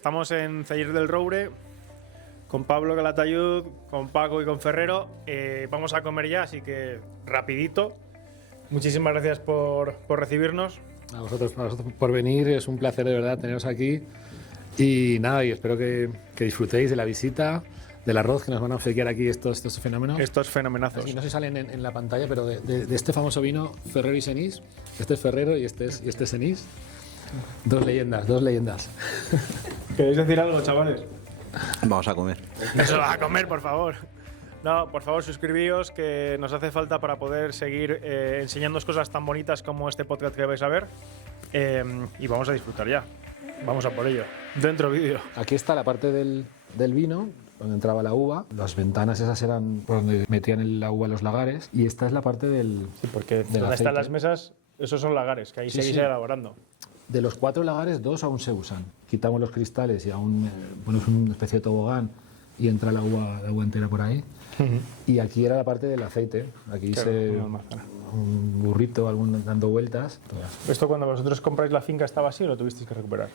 Estamos en Celler del Roure con Pablo Calatayud, con Paco y con Ferrero. Vamos a comer ya, así que rapidito. Muchísimas gracias por recibirnos. A vosotros por venir, es un placer de verdad teneros aquí. Y nada, y espero que disfrutéis de la visita, del arroz que nos van a obsequiar aquí estos fenómenos. Estos fenomenazos. Así, no se salen en la pantalla, pero de este famoso vino Ferrero y Senís. Este es Ferrero y este es Senís. Dos leyendas. ¿Queréis decir algo, chavales? Vamos a comer. Eso, a comer, por favor. No, por favor, suscribíos, que nos hace falta para poder seguir enseñándoos cosas tan bonitas como este podcast que vais a ver. Y vamos a disfrutar ya. Vamos a por ello. Dentro vídeo. Aquí está la parte del vino, donde entraba la uva. Las ventanas esas eran por donde metían la uva los lagares. Y esta es la parte del Sí, porque del donde están aceite. las mesas, esos son lagares, que ahí seguís elaborando. De los 4 lagares, 2 aún se usan. Quitamos los cristales y aún ponemos una especie de tobogán y entra la uva entera por ahí. Y aquí era la parte del aceite. Aquí Claro, se una almazara. un burrito dando vueltas. ¿Esto cuando vosotros compráis la finca estaba así o lo tuvisteis que recuperar?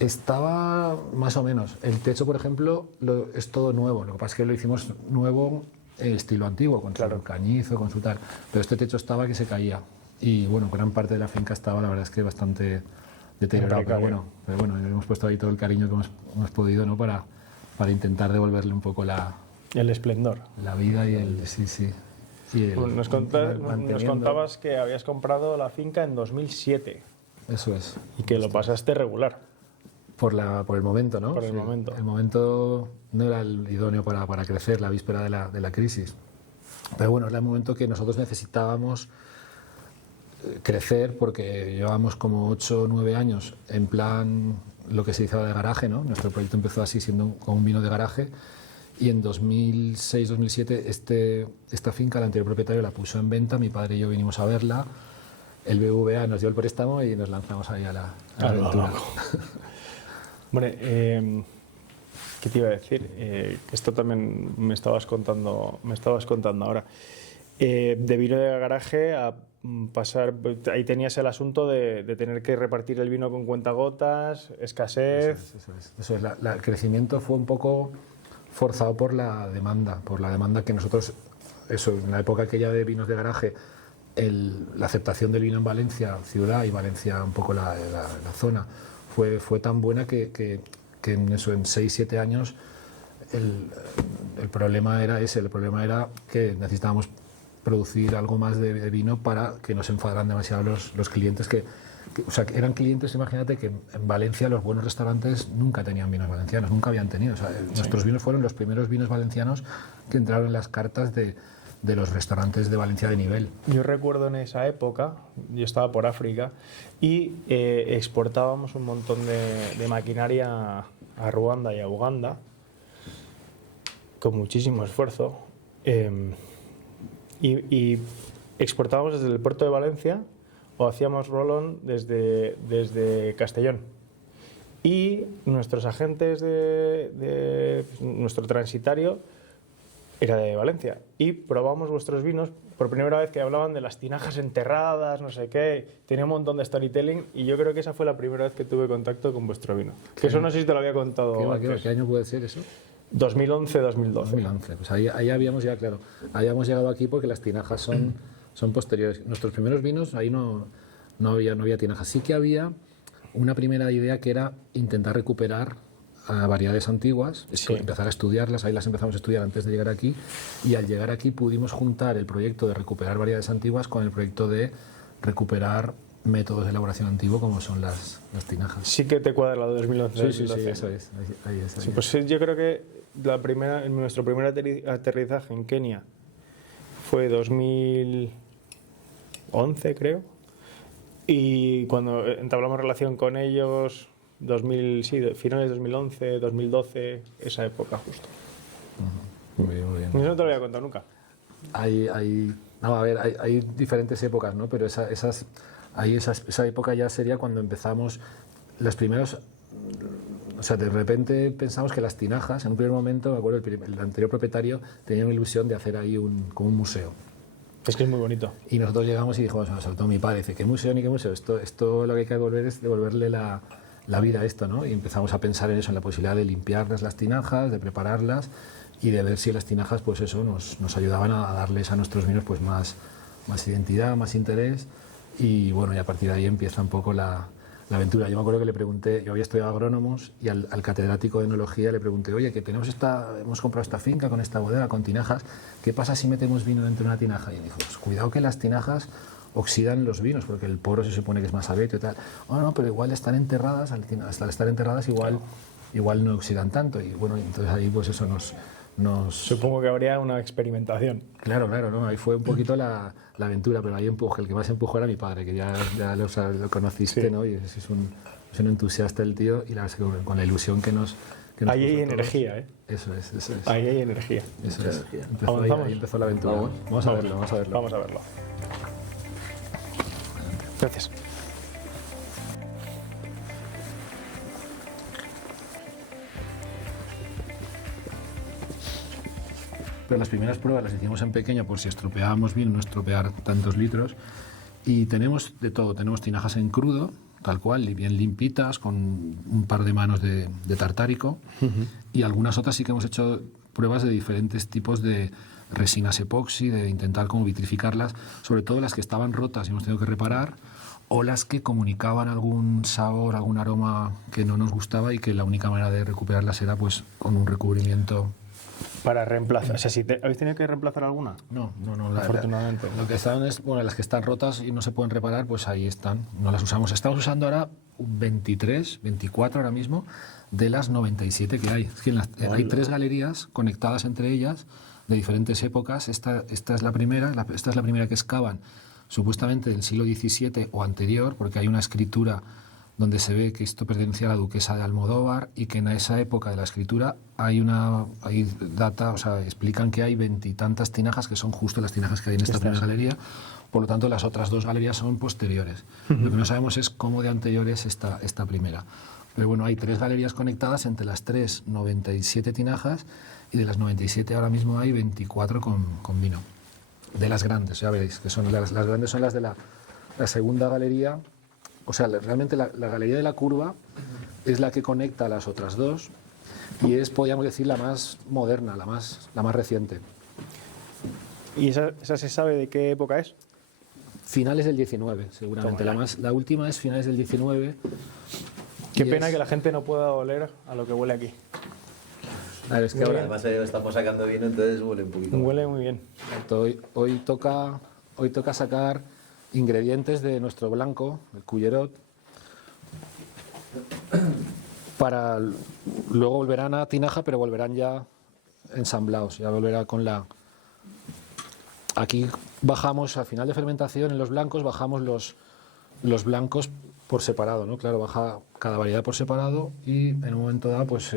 Estaba más o menos. El techo, por ejemplo, es todo nuevo. Lo que pasa es que lo hicimos nuevo estilo antiguo, con su cañizo, con su tal. Pero este techo estaba que se caía. Y bueno, gran parte de la finca estaba, la verdad es que bastante deteriorado. Pero bueno, hemos puesto ahí todo el cariño que hemos podido, ¿no? para intentar devolverle un poco El esplendor. la vida y el... Sí. Y el, Nos contabas que habías comprado la finca en 2007 Eso es. y que lo pasaste regular. Por el momento, ¿no? Por el momento. El momento no era el idóneo para crecer, la víspera de la crisis. Pero bueno, era el momento que nosotros necesitábamos crecer, porque llevábamos como 8 o 9 años en plan lo que se dice de garaje, ¿no? Nuestro proyecto empezó así, siendo con un vino de garaje, y en 2006-2007 esta finca, el anterior propietario la puso en venta, mi padre y yo vinimos a verla, el BBVA nos dio el préstamo y nos lanzamos ahí a la aventura. Hombre, ¿qué te iba a decir? Esto también me estabas contando ahora. De vino de garaje a pasar, ahí tenías el asunto de tener que repartir el vino con cuentagotas, escasez. Eso es. El crecimiento fue un poco forzado por la demanda que nosotros, en la época aquella de vinos de garaje, la aceptación del vino en Valencia ciudad y Valencia un poco la zona fue tan buena que en 6-7 años el problema era ese. El problema era que necesitábamos producir algo más de vino para que no se enfadaran demasiado los clientes que eran clientes. Imagínate que en Valencia los buenos restaurantes nunca tenían vinos valencianos, nunca habían tenido. Nuestros vinos fueron los primeros vinos valencianos que entraron en las cartas de los restaurantes de Valencia de nivel. Yo recuerdo en esa época, yo estaba por África y exportábamos un montón de maquinaria a Ruanda y a Uganda con muchísimo esfuerzo. Y exportábamos desde el puerto de Valencia o hacíamos roll-on desde Castellón. Y nuestros agentes nuestro transitario era de Valencia. Y probamos vuestros vinos por primera vez, que hablaban de las tinajas enterradas, no sé qué. Tenía un montón de storytelling y yo creo que esa fue la primera vez que tuve contacto con vuestro vino. Que eso no sé si te lo había contado antes. ¿Qué año puede ser eso? 2011-2012. 2011, pues ahí habíamos ya, claro, habíamos llegado aquí porque las tinajas son posteriores. Nuestros primeros vinos, ahí no había tinajas. Sí que había una primera idea que era intentar recuperar variedades antiguas, empezar a estudiarlas. Ahí las empezamos a estudiar antes de llegar aquí, y al llegar aquí pudimos juntar el proyecto de recuperar variedades antiguas con el proyecto de recuperar métodos de elaboración antiguo como son las tinajas. Sí que te cuadra la de 2011. Sí, eso es. Ahí es. Sí, pues yo creo que nuestro primer aterrizaje en Kenia fue 2011, creo. Y cuando entablamos relación con ellos, finales de 2011, 2012, esa época justo. Muy bien. Eso no te lo había contado nunca. Hay diferentes épocas, ¿no? Pero esa época ya sería cuando empezamos los primeros. O sea, de repente pensamos que las tinajas, en un primer momento, me acuerdo, el anterior propietario tenía una ilusión de hacer ahí como un museo. Es que es muy bonito. Y nosotros llegamos y dijimos, sobre todo mi padre, dice, ¿qué museo ni qué museo? Esto lo que hay que devolver es devolverle la la vida esto, ¿no? Y empezamos a pensar en eso, en la posibilidad de limpiarlas las tinajas, de prepararlas y de ver si las tinajas, pues eso, nos ayudaban a darles a nuestros vinos pues más identidad, más interés. Y bueno, y a partir de ahí empieza un poco la aventura. Yo me acuerdo que le pregunté, yo había estudiado agrónomos y al catedrático de enología le pregunté, oye, que hemos comprado esta finca con esta bodega, con tinajas, ¿qué pasa si metemos vino dentro de una tinaja? Y me dijo, pues cuidado que las tinajas oxidan los vinos, porque el poro se supone que es más abierto y tal. Oh, no, pero igual están enterradas, hasta al estar enterradas igual no oxidan tanto. Y bueno, entonces ahí pues eso nos... Supongo que habría una experimentación. Claro, ¿no? Ahí fue un poquito la aventura, pero ahí el que más empujó era mi padre, que ya lo conociste, sí. ¿No? Y es un entusiasta el tío, y la verdad es que con la ilusión que nos ahí hay energía, ¿eh? Eso es. Ahí hay energía. Eso es. Energía. Ahí empezó la aventura. Vamos a verlo. Vamos a verlo. Gracias. Pero las primeras pruebas las hicimos en pequeño por si estropeábamos bien, no estropear tantos litros. Y tenemos de todo, tenemos tinajas en crudo, tal cual, bien limpitas, con un par de manos de tartárico. Y algunas otras sí que hemos hecho pruebas de diferentes tipos de resinas epoxi, de intentar como vitrificarlas, sobre todo las que estaban rotas y hemos tenido que reparar, o las que comunicaban algún sabor, algún aroma que no nos gustaba y que la única manera de recuperarlas era pues con un recubrimiento. Para reemplazar. O sea, ¿habéis tenido que reemplazar alguna? No. Afortunadamente. Lo que están es, bueno, las que están rotas y no se pueden reparar, pues ahí están. No las usamos. Estamos usando ahora 24 ahora mismo, de las 97 que hay. Es que hay 3 galerías conectadas entre ellas de diferentes épocas. Esta es la primera. Esta es la primera que excavan, supuestamente del siglo XVII o anterior, porque hay una escritura donde se ve que esto pertenecía a la duquesa de Almodóvar y que en esa época de la escritura hay data, o sea, explican que hay 20 y tantas tinajas que son justo las tinajas que hay en esta primera galería. Por lo tanto, las otras 2 galerías son posteriores. Lo que no sabemos es cómo de anterior es esta primera. Pero bueno, hay 3 galerías conectadas, entre las 3, 97 tinajas, y de las 97 ahora mismo hay 24 con vino. De las grandes, ya veréis, que son las grandes son las de la segunda galería. O sea, realmente la galería de la curva es la que conecta a las otras 2 y es, podríamos decir, la más moderna, la más reciente. ¿Y esa se sabe de qué época es? Finales del 19, seguramente. La última es finales del 19. Qué pena que la gente no pueda oler a lo que huele aquí. A ver, es que ahora además estamos sacando vino, entonces huele un poquito. Huele muy bien. Hoy toca sacar ingredientes de nuestro blanco, el Cullerot, para luego volverán a tinaja, pero volverán ya ensamblados, ya volverá con la... Aquí bajamos, al final de fermentación, en los blancos, bajamos los blancos por separado, ¿no? Claro, baja cada variedad por separado y en un momento dado pues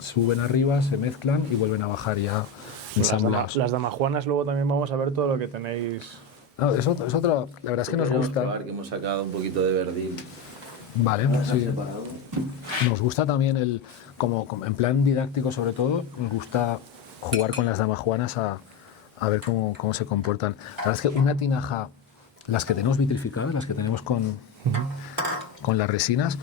suben arriba, se mezclan y vuelven a bajar ya ensamblados. Las damajuanas, luego también vamos a ver todo lo que tenéis... No, es otro, la verdad es que nos gusta. Probar, que hemos sacado un poquito de verdín. Vale, sí. Nos gusta también como en plan didáctico sobre todo, nos gusta jugar con las damajuanas a ver cómo se comportan. La verdad es que una tinaja, las que tenemos vitrificadas, las que tenemos con las resinas,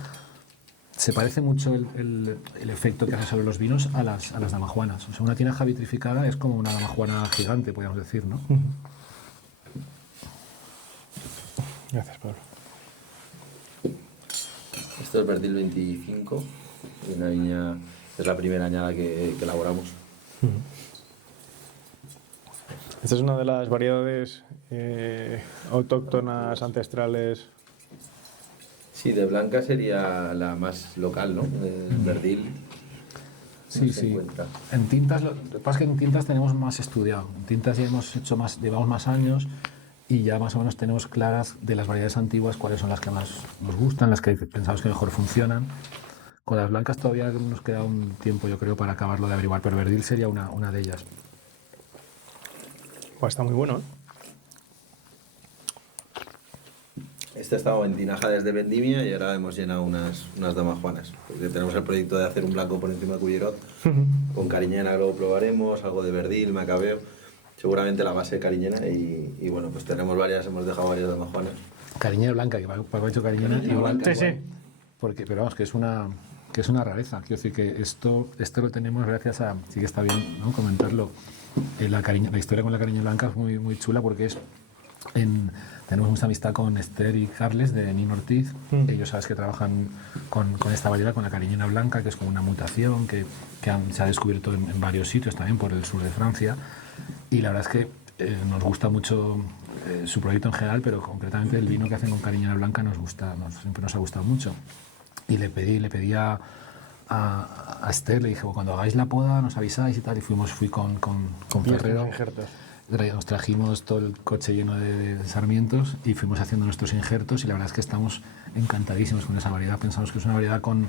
se parece mucho el efecto que hace sobre los vinos a las damajuanas. O sea, una tinaja vitrificada es como una damajuana gigante, podríamos decir, ¿no? Gracias, Pablo. Esto es Verdil 25, de una viña, es la primera añada que elaboramos. Esta es una de las variedades autóctonas ancestrales. Sí, de blanca sería la más local, ¿no? El Verdil. Sí. En tintas, lo que pasa es que en tintas tenemos más estudiado. En tintas ya llevamos más años y ya más o menos tenemos claras de las variedades antiguas cuáles son las que más nos gustan, las que pensamos que mejor funcionan. Con las blancas todavía nos queda un tiempo, yo creo, para acabarlo de averiguar, pero Verdil sería una de ellas. Pues está muy bueno, ¿eh? Este estaba en tinaja desde vendimia y ahora hemos llenado unas damajuanas. Porque tenemos el proyecto de hacer un blanco por encima de Cullerot. Con cariñena luego probaremos, algo de Verdil, Macabeo. Seguramente la base cariñena y bueno, pues tenemos hemos dejado varias damajuanas. Cariñena blanca, que Paco ha hecho cariñena igual. Sí. pero vamos, que es una rareza. Quiero decir que esto lo tenemos gracias a, sí que está bien, ¿no?, comentarlo. La historia con la Cariñena Blanca es muy, muy chula porque tenemos mucha amistad con Esther y Carles de Nino Ortiz. Ellos, sabes, que trabajan con esta variedad, con la Cariñena Blanca, que es como una mutación que se ha descubierto en varios sitios también por el sur de Francia. Y la verdad es que nos gusta mucho su proyecto en general, pero concretamente el vino que hacen con Cariñena Blanca siempre nos ha gustado mucho. Y le pedí a Esther, le dije, cuando hagáis la poda nos avisáis y tal, y fui con Ferrero. Nos trajimos todo el coche lleno de sarmientos y fuimos haciendo nuestros injertos, y la verdad es que estamos encantadísimos con esa variedad. Pensamos que es una variedad con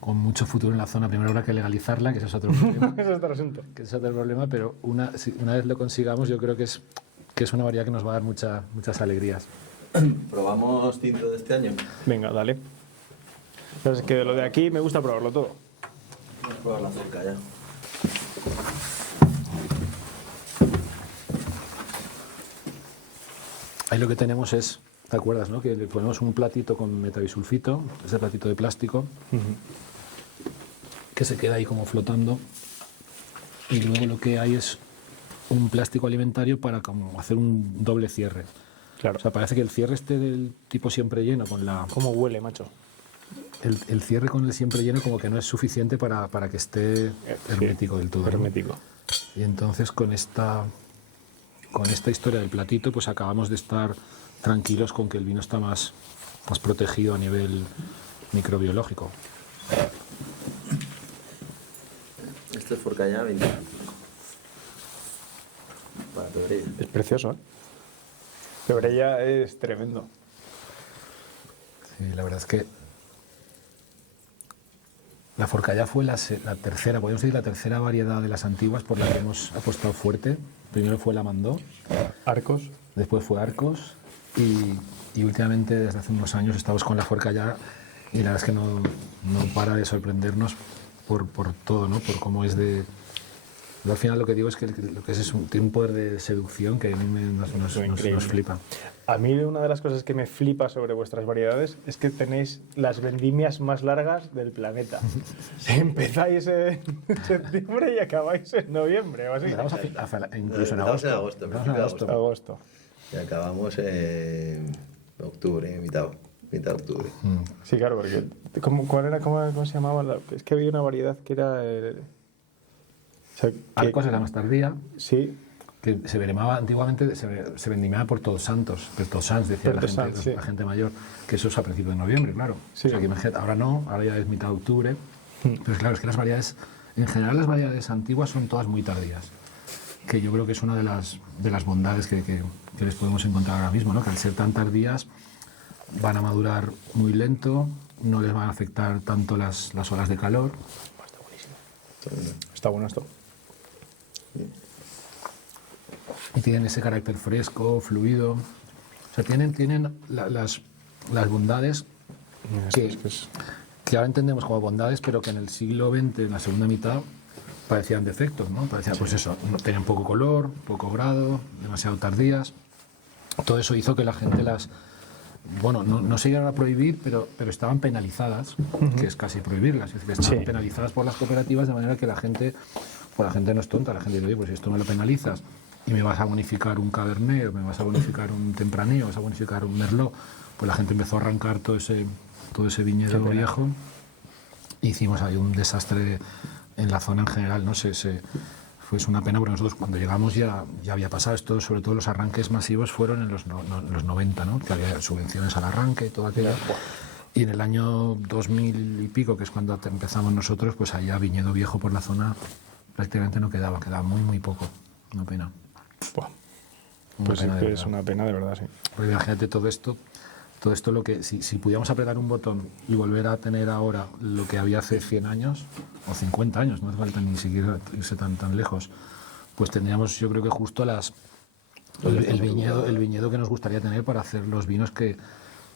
mucho futuro en la zona. Primero habrá que legalizarla, que ese es otro problema. Ese es otro asunto. Que es otro problema, pero una vez lo consigamos, yo creo que es una variedad que nos va a dar muchas alegrías. ¿Probamos tinto de este año? Venga, dale. Pero es que lo de aquí me gusta probarlo todo. Vamos a probar la cerca ya. Ahí lo que tenemos es, ¿te acuerdas, no?, que le ponemos un platito con metabisulfito, ese platito de plástico, que se queda ahí como flotando, y luego lo que hay es un plástico alimentario para como hacer un doble cierre. Claro. O sea, parece que el cierre esté del tipo siempre lleno con la... ¿Cómo huele, macho? El cierre con el siempre lleno como que no es suficiente para que esté hermético del todo, ¿no? Hermético. Y entonces con esta historia del platito, pues acabamos de estar tranquilos con que el vino está más protegido a nivel microbiológico. Este es Forcallá 20. Para Pebrella. Es precioso, ¿eh? Pebrella es tremendo. Sí, la verdad es que la Forcallá fue la tercera, podemos decir, la tercera variedad de las antiguas por la que hemos apostado fuerte. Primero fue la Mandó, Arcos. después fue Arcos, y últimamente, desde hace unos años, estamos con la Forcallá, y la verdad es que no para de sorprendernos por todo, ¿no? Por cómo es de... Yo al final lo que digo es que lo que tiene un poder de seducción que a mí nos flipa. A mí una de las cosas que me flipa sobre vuestras variedades es que tenéis las vendimias más largas del planeta. Empezáis en septiembre y acabáis en noviembre o así. Empezamos incluso en Empezamos agosto. en agosto. Agosto. Y acabamos en octubre, mitad de octubre. Sí, claro, porque ¿cómo se llamaba? Es que había una variedad que era... o sea, Arcos era más tardía, sí. que se vendimaba antiguamente, se vendimiaba por Todos Santos, per Tots Sants, decía la gente mayor, que eso es a principios de noviembre, claro. Sí. O sea, que imagínate, ahora no, ahora ya es mitad de octubre. Pero claro, es que las variedades, en general las variedades antiguas son todas muy tardías, que yo creo que es una de las bondades que les podemos encontrar ahora mismo, ¿no? Que al ser tan tardías van a madurar muy lento, no les van a afectar tanto las olas de calor. Está buenísimo. Está bueno esto. Y tienen ese carácter fresco, fluido. O sea, tienen las bondades que ahora entendemos como bondades, pero que en el siglo XX, en la segunda mitad, parecían defectos, ¿no? Parecían, pues eso, tenían poco color, poco grado, demasiado tardías. Todo eso hizo que la gente bueno, no se llegaron a prohibir, pero estaban penalizadas, que es casi prohibirlas. Es decir, estaban penalizadas por las cooperativas, de manera que la gente no es tonta. La gente dice, oye, pues si esto me lo penalizas y me vas a bonificar un Cabernet, o me vas a bonificar un Tempranillo, vas a bonificar un Merlot, pues la gente empezó a arrancar todo ese viñedo viejo. Hicimos ahí un desastre en la zona en general, ¿no? Fue una pena porque nosotros cuando llegamos ya había pasado esto, sobre todo los arranques masivos fueron en los 90, ¿no? Que había subvenciones al arranque y todo aquello. Y en el año 2000 y pico, que es cuando empezamos nosotros, pues allá viñedo viejo por la zona prácticamente no quedaba muy, muy poco. Una pena. Buah. Pues sí, que es una pena de verdad, sí. Porque imagínate todo esto lo que, si pudiéramos apretar un botón y volver a tener ahora lo que había hace 100 años, o 50 años, no hace falta ni siquiera irse tan lejos, pues tendríamos, yo creo que justo el viñedo que nos gustaría tener para hacer los vinos que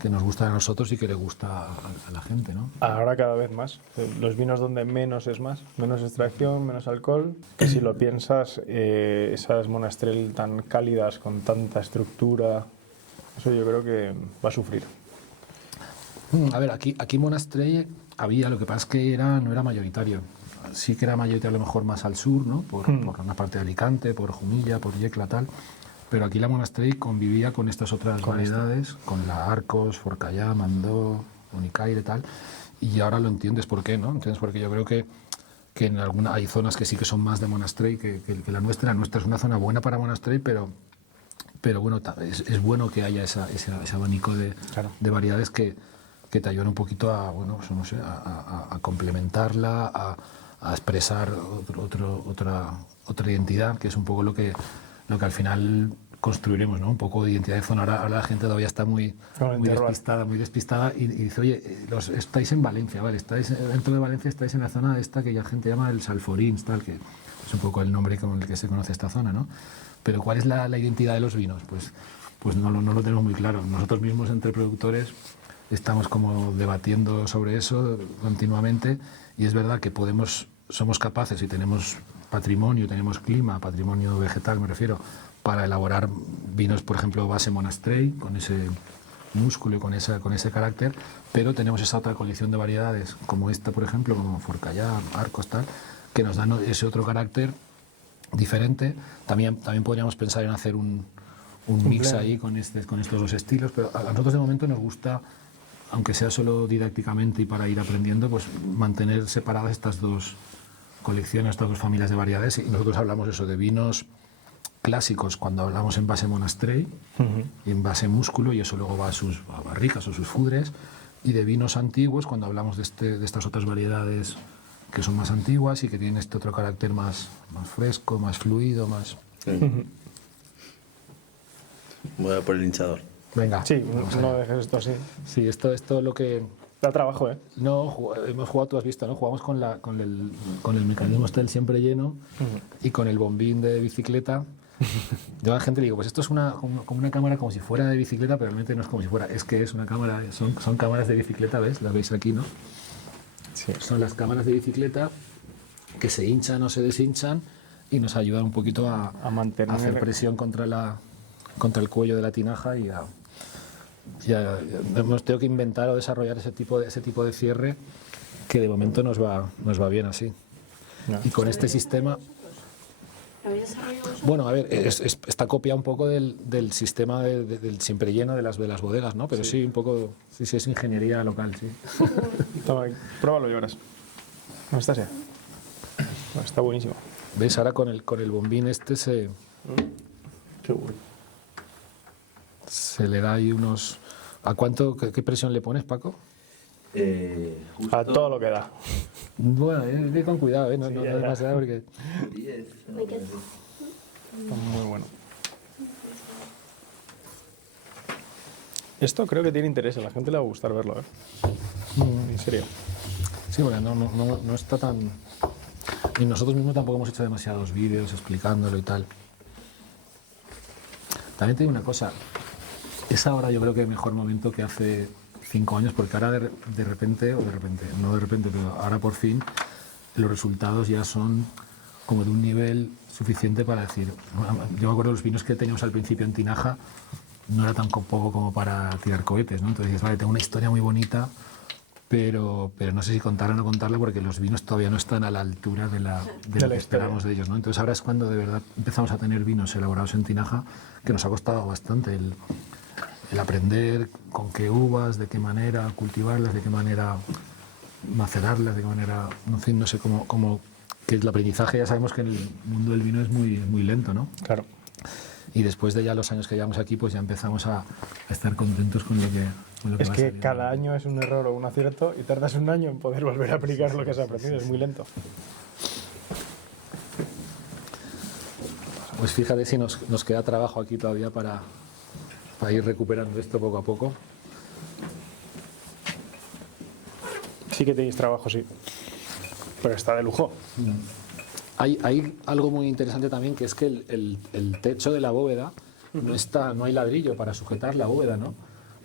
nos gustan a nosotros y que le gusta a la gente, ¿no? Ahora cada vez más. Los vinos donde menos es más, menos extracción, menos alcohol. Que si lo piensas, esas monastrell tan cálidas, con tanta estructura, eso yo creo que va a sufrir. A ver, aquí Monastrell había, lo que pasa es que no era mayoritario. Sí que era mayoritario a lo mejor más al sur, ¿no? Por una parte de Alicante, por Jumilla, por Yecla, tal. Pero aquí la Monastrell convivía con estas otras variedades, con la Arcos, Forcallá, Mandó, Unicaire, tal. Y ahora lo entiendes por qué, ¿no? Entiendes porque yo creo que en hay zonas que sí que son más de Monastrell que la nuestra. La nuestra es una zona buena para Monastrell, pero bueno, es bueno que haya ese abanico de variedades que te ayudan un poquito a, bueno, pues no sé, a complementarla, a expresar otra identidad, que es un poco lo que al final construiremos, ¿no? Un poco de identidad de zona. Ahora la gente todavía está muy despistada y dice, oye, estáis en Valencia, ¿vale? Dentro de Valencia estáis en la zona esta que ya la gente llama el Salforins, tal, que es un poco el nombre con el que se conoce esta zona, ¿no? Pero ¿cuál es la identidad de los vinos? Pues no lo tenemos muy claro. Nosotros mismos, entre productores, estamos como debatiendo sobre eso continuamente, y es verdad que somos capaces, y tenemos patrimonio, tenemos clima, patrimonio vegetal me refiero, para elaborar vinos, por ejemplo, base Monastrell, con ese músculo y con ese carácter, pero tenemos esa otra colección de variedades, como esta, por ejemplo, como Forcallá, Arcos, tal, que nos dan ese otro carácter diferente. También podríamos pensar en hacer un mix ahí con estos dos estilos, pero a nosotros de momento nos gusta, aunque sea solo didácticamente y para ir aprendiendo, pues mantener separadas estas dos colecciones, estas dos familias de variedades. Y nosotros hablamos eso de vinos clásicos cuando hablamos en base Monastrell y en base músculo, y eso luego va a barricas o sus fudres, y de vinos antiguos cuando hablamos de estas otras variedades que son más antiguas y que tienen este otro carácter más fresco, más fluido, más... Voy a por el hinchador. Venga. Sí, no dejes esto así. Sí, esto lo que... Da trabajo, ¿eh? No, hemos jugado, tú has visto, ¿no? Jugamos con el mecanismo este del siempre lleno y con el bombín de bicicleta. Yo a la gente le digo, pues esto es como una cámara como si fuera de bicicleta, pero realmente no es como si fuera, es que es una cámara, son cámaras de bicicleta, ¿ves? Las veis aquí, ¿no? Sí. Son las cámaras de bicicleta que se hinchan o se deshinchan y nos ayudan un poquito a hacer presión contra el cuello de la tinaja y ya hemos tenido que inventar o desarrollar ese tipo de cierre que de momento nos va bien así. No. Y con este sistema... Bueno, a ver, está copiado un poco del sistema del siempre lleno de las bodegas, ¿no? Pero sí un poco, sí es ingeniería local, sí. Toma, pruébalo y verás. Anastasia. Está buenísimo. ¿Ves? Ahora con el bombín este Qué bueno. Se le da ahí unos... ¿A cuánto, qué presión le pones, Paco? A todo lo que da. Bueno, ve con cuidado, no demasiado porque... 10. Está muy bueno. Esto creo que tiene interés, a la gente le va a gustar verlo, ¿eh? En serio. Sí, bueno, no está tan... Y nosotros mismos tampoco hemos hecho demasiados vídeos explicándolo y tal. También te digo una cosa, es ahora yo creo que el mejor momento que hace 5 años, porque ahora de repente, pero ahora por fin los resultados ya son como de un nivel suficiente para decir, yo me acuerdo de los vinos que teníamos al principio en tinaja, no era tan poco como para tirar cohetes, ¿no? Entonces dices, vale, tengo una historia muy bonita, pero no sé si contarla o no contarla porque los vinos todavía no están a la altura de lo que esperamos de ellos, ¿no? Entonces ahora es cuando de verdad empezamos a tener vinos elaborados en tinaja, que nos ha costado bastante el aprender con qué uvas, de qué manera cultivarlas, de qué manera macerarlas, de qué manera, en fin, no sé cómo que el aprendizaje ya sabemos que en el mundo del vino es muy lento, ¿no? Claro. Y después de ya los años que llevamos aquí, pues ya empezamos a estar contentos con lo que es que cada año es un error o un acierto y tardas un año en poder volver a aplicar lo que has aprendido, es muy lento. Pues fíjate si nos queda trabajo aquí todavía para ir recuperando esto poco a poco. Sí que tenéis trabajo, sí. Pero está de lujo. Hay algo muy interesante también, que es que el techo de la bóveda no hay ladrillo para sujetar la bóveda, ¿no?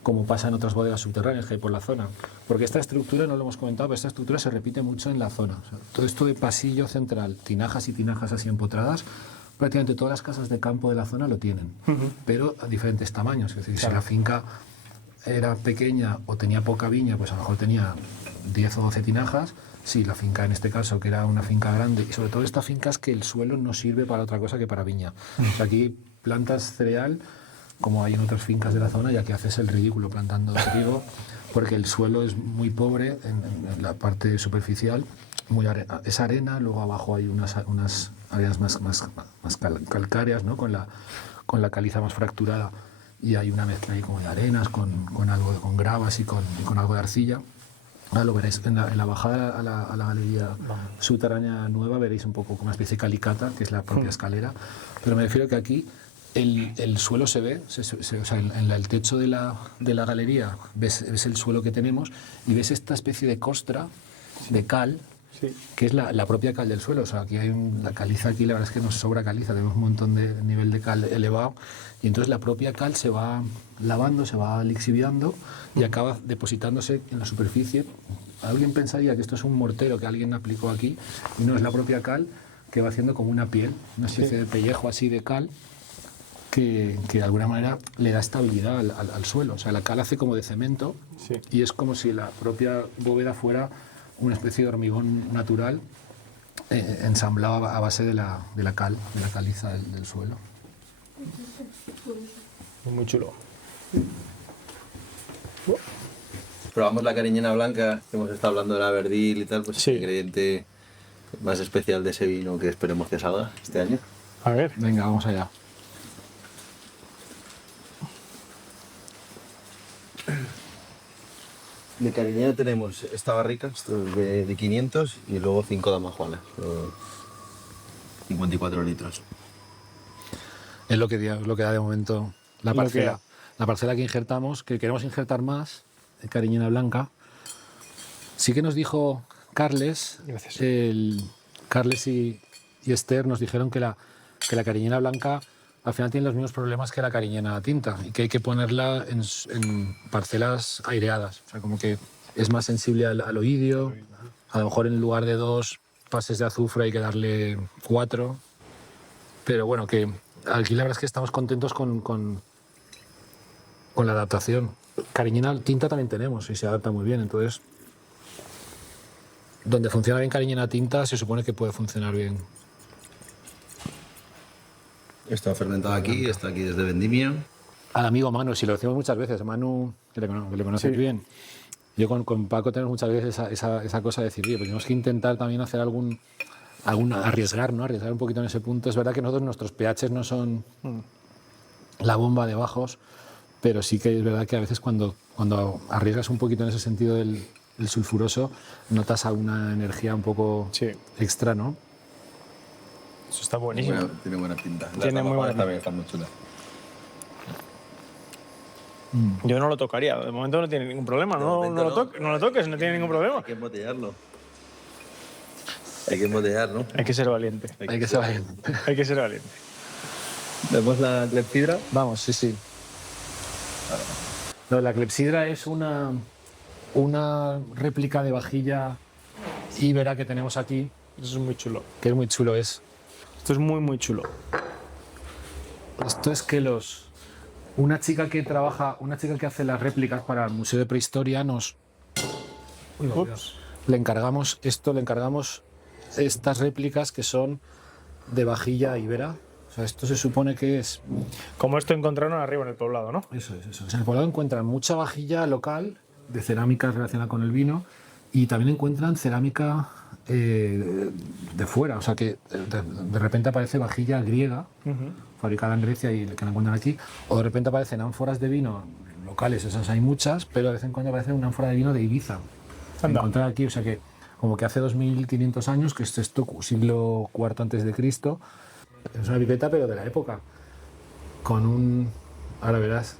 Como pasa en otras bodegas subterráneas que hay por la zona. Porque esta estructura, no lo hemos comentado, pero esta estructura se repite mucho en la zona. O sea, todo esto de pasillo central, tinajas y tinajas así empotradas, prácticamente todas las casas de campo de la zona lo tienen, pero a diferentes tamaños. Es decir, si la finca era pequeña o tenía poca viña, pues a lo mejor tenía 10 o 12 tinajas. Sí, la finca en este caso, que era una finca grande, y sobre todo esta finca es que el suelo no sirve para otra cosa que para viña. O sea, aquí plantas cereal, como hay en otras fincas de la zona, ya que haces el ridículo plantando trigo, porque el suelo es muy pobre en la parte superficial, es arena, luego abajo hay unas arenas más calcáreas, ¿no? con la caliza más fracturada, y hay una mezcla ahí como de arenas, con gravas y con algo de arcilla. Ahora lo veréis en la bajada a la galería subterránea nueva, veréis un poco como una especie de calicata, que es la propia escalera, pero me refiero que aquí el suelo se ve, o sea, en el techo de la galería ves el suelo que tenemos y ves esta especie de costra de cal, Sí. que es la propia cal del suelo. O sea, aquí hay la caliza, aquí la verdad es que nos sobra caliza, tenemos un montón de nivel de cal elevado, y entonces la propia cal se va lavando, se va lixiviando y acaba depositándose en la superficie. Alguien pensaría que esto es un mortero que alguien aplicó aquí, y no, es la propia cal que va haciendo como una piel, una especie de pellejo así de cal, que de alguna manera le da estabilidad al suelo. O sea, la cal hace como de cemento, Sí. y es como si la propia bóveda fuera una especie de hormigón natural ensamblado a base de la cal, de la caliza del suelo. Muy chulo. Probamos la cariñena blanca, hemos estado hablando de la verdil y tal, pues Sí. el ingrediente más especial de ese vino que esperemos que salga este año. A ver. Venga, vamos allá. De cariñena tenemos esta barrica, esto es de 500, y luego 5 damajuanas, 54 litros. Es lo que da de momento la Lo que parcela. da. La parcela que injertamos, que queremos injertar más, de cariñena blanca. Sí que nos dijo Carles, Gracias. Carles y Esther nos dijeron que la cariñena blanca al final tiene los mismos problemas que la cariñena tinta, y que hay que ponerla en parcelas aireadas. O sea, como que es más sensible al oidio. A lo mejor en lugar de 2 pases de azufre hay que darle 4. Pero bueno, que aquí la verdad es que estamos contentos con la adaptación. Cariñena tinta también tenemos y se adapta muy bien. Entonces, donde funciona bien cariñena tinta, se supone que puede funcionar bien. Está fermentado aquí, está aquí desde Vendimia. Al amigo Manu, si lo decimos muchas veces, Manu, que le conoces Sí. bien. Yo con Paco tenemos muchas veces esa cosa de decir, oye, pues tenemos que intentar también hacer arriesgar, ¿no? Arriesgar un poquito en ese punto. Es verdad que nuestros pHs no son la bomba de bajos, pero sí que es verdad que a veces cuando arriesgas un poquito en ese sentido del sulfuroso, notas alguna energía un poco Sí. extra, ¿no? Eso está buenísimo. Tiene buena pinta. Las Tiene muy buena damajuanas también están muy chulas. Yo no lo tocaría. De momento no tiene ningún problema. De No, momento no, no. no lo toques, no tiene ningún problema. Hay que embotellarlo. Hay que embotellar, ¿no? Hay que ser valiente. Hay que ser valiente. Hay que ser valiente. Vemos la clepsidra. Vamos, sí. No, la clepsidra es una réplica de vajilla íbera que tenemos aquí, Eso es muy chulo. que es muy chulo. Esto es muy, muy chulo. Esto es que una chica que hace las réplicas para el Museo de Prehistoria le encargamos estas réplicas que son de vajilla íbera. O sea, esto se supone que es... Como esto encontraron arriba en el poblado, ¿no? Eso es. En el poblado encuentran mucha vajilla local de cerámica relacionada con el vino, y también encuentran cerámica de fuera. O sea, que de repente aparece vajilla griega, fabricada en Grecia y que la encuentran aquí, o de repente aparecen ánforas de vino locales, esas hay muchas, pero de vez en cuando aparece una ánfora de vino de Ibiza. Encontrar aquí, o sea que como que hace 2500 años, que es esto, siglo IV antes de Cristo, es una pipeta pero de la época, ahora verás,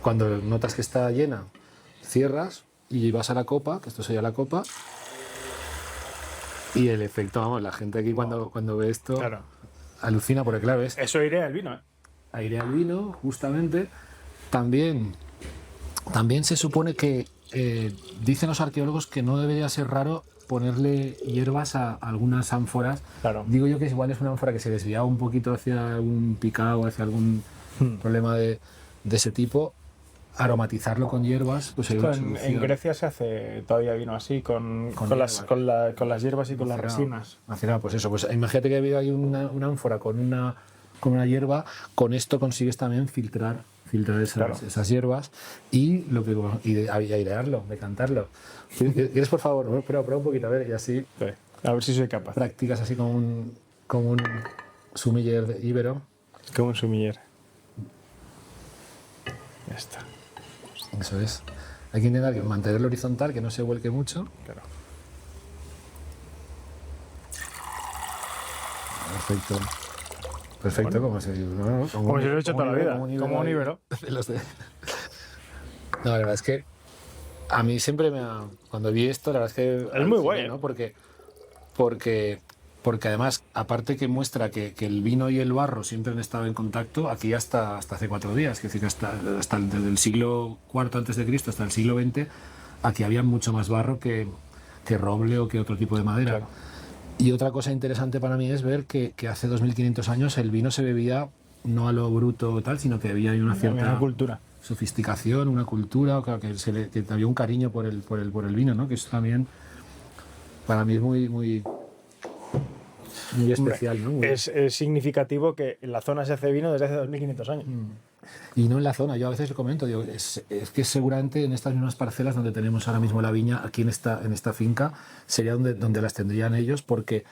cuando notas que está llena, cierras y vas a la copa, que esto sería la copa, y el efecto, vamos, la gente aquí cuando ve esto Claro. alucina, porque claro, es Eso iría al vino, ¿eh? aire al vino, justamente. También se supone que dicen los arqueólogos que no debería ser raro ponerle hierbas a algunas ánforas. Claro. Digo yo que igual es una ánfora que se desviaba un poquito hacia algún picado, hacia algún problema de ese tipo. aromatizarlo con hierbas, pues sería una En solución. Grecia se hace todavía vino así, con las hierbas y con las resinas. Macerado, pues eso, pues imagínate que hay una ánfora con una hierba, con esto consigues también filtrar esas hierbas y airearlo, decantarlo. ¿Quieres, por favor? Prueba un poquito, a ver, y así Sí, a ver si soy capaz. practicas así como un sumiller de íbero. Como un sumiller. Ya está. Eso es. Hay que intentar mantenerlo horizontal, que no se vuelque mucho. Claro. Perfecto, Bueno. como si Como si lo he hecho toda la vida, como un íbero. No, la verdad es que a mí siempre cuando vi esto, la verdad es que... Es muy guay, ¿no? Porque además, aparte que muestra que el vino y el barro siempre han estado en contacto, aquí hasta hace 4 días, es decir, que hasta desde el siglo IV antes de Cristo hasta el siglo XX, aquí había mucho más barro que roble o que otro tipo de madera. Claro. Y otra cosa interesante para mí es ver que hace 2500 años el vino se bebía no a lo bruto o tal, sino que había una cierta Una cultura. sofisticación, una cultura, que había un cariño por el vino, ¿no? Que eso también para mí es muy especial, ¿no? Es significativo que en la zona se hace vino desde hace 2500 años. Y no en la zona, yo a veces lo comento, digo, es que seguramente en estas mismas parcelas donde tenemos ahora mismo la viña, aquí en esta finca, sería donde las tendrían ellos, porque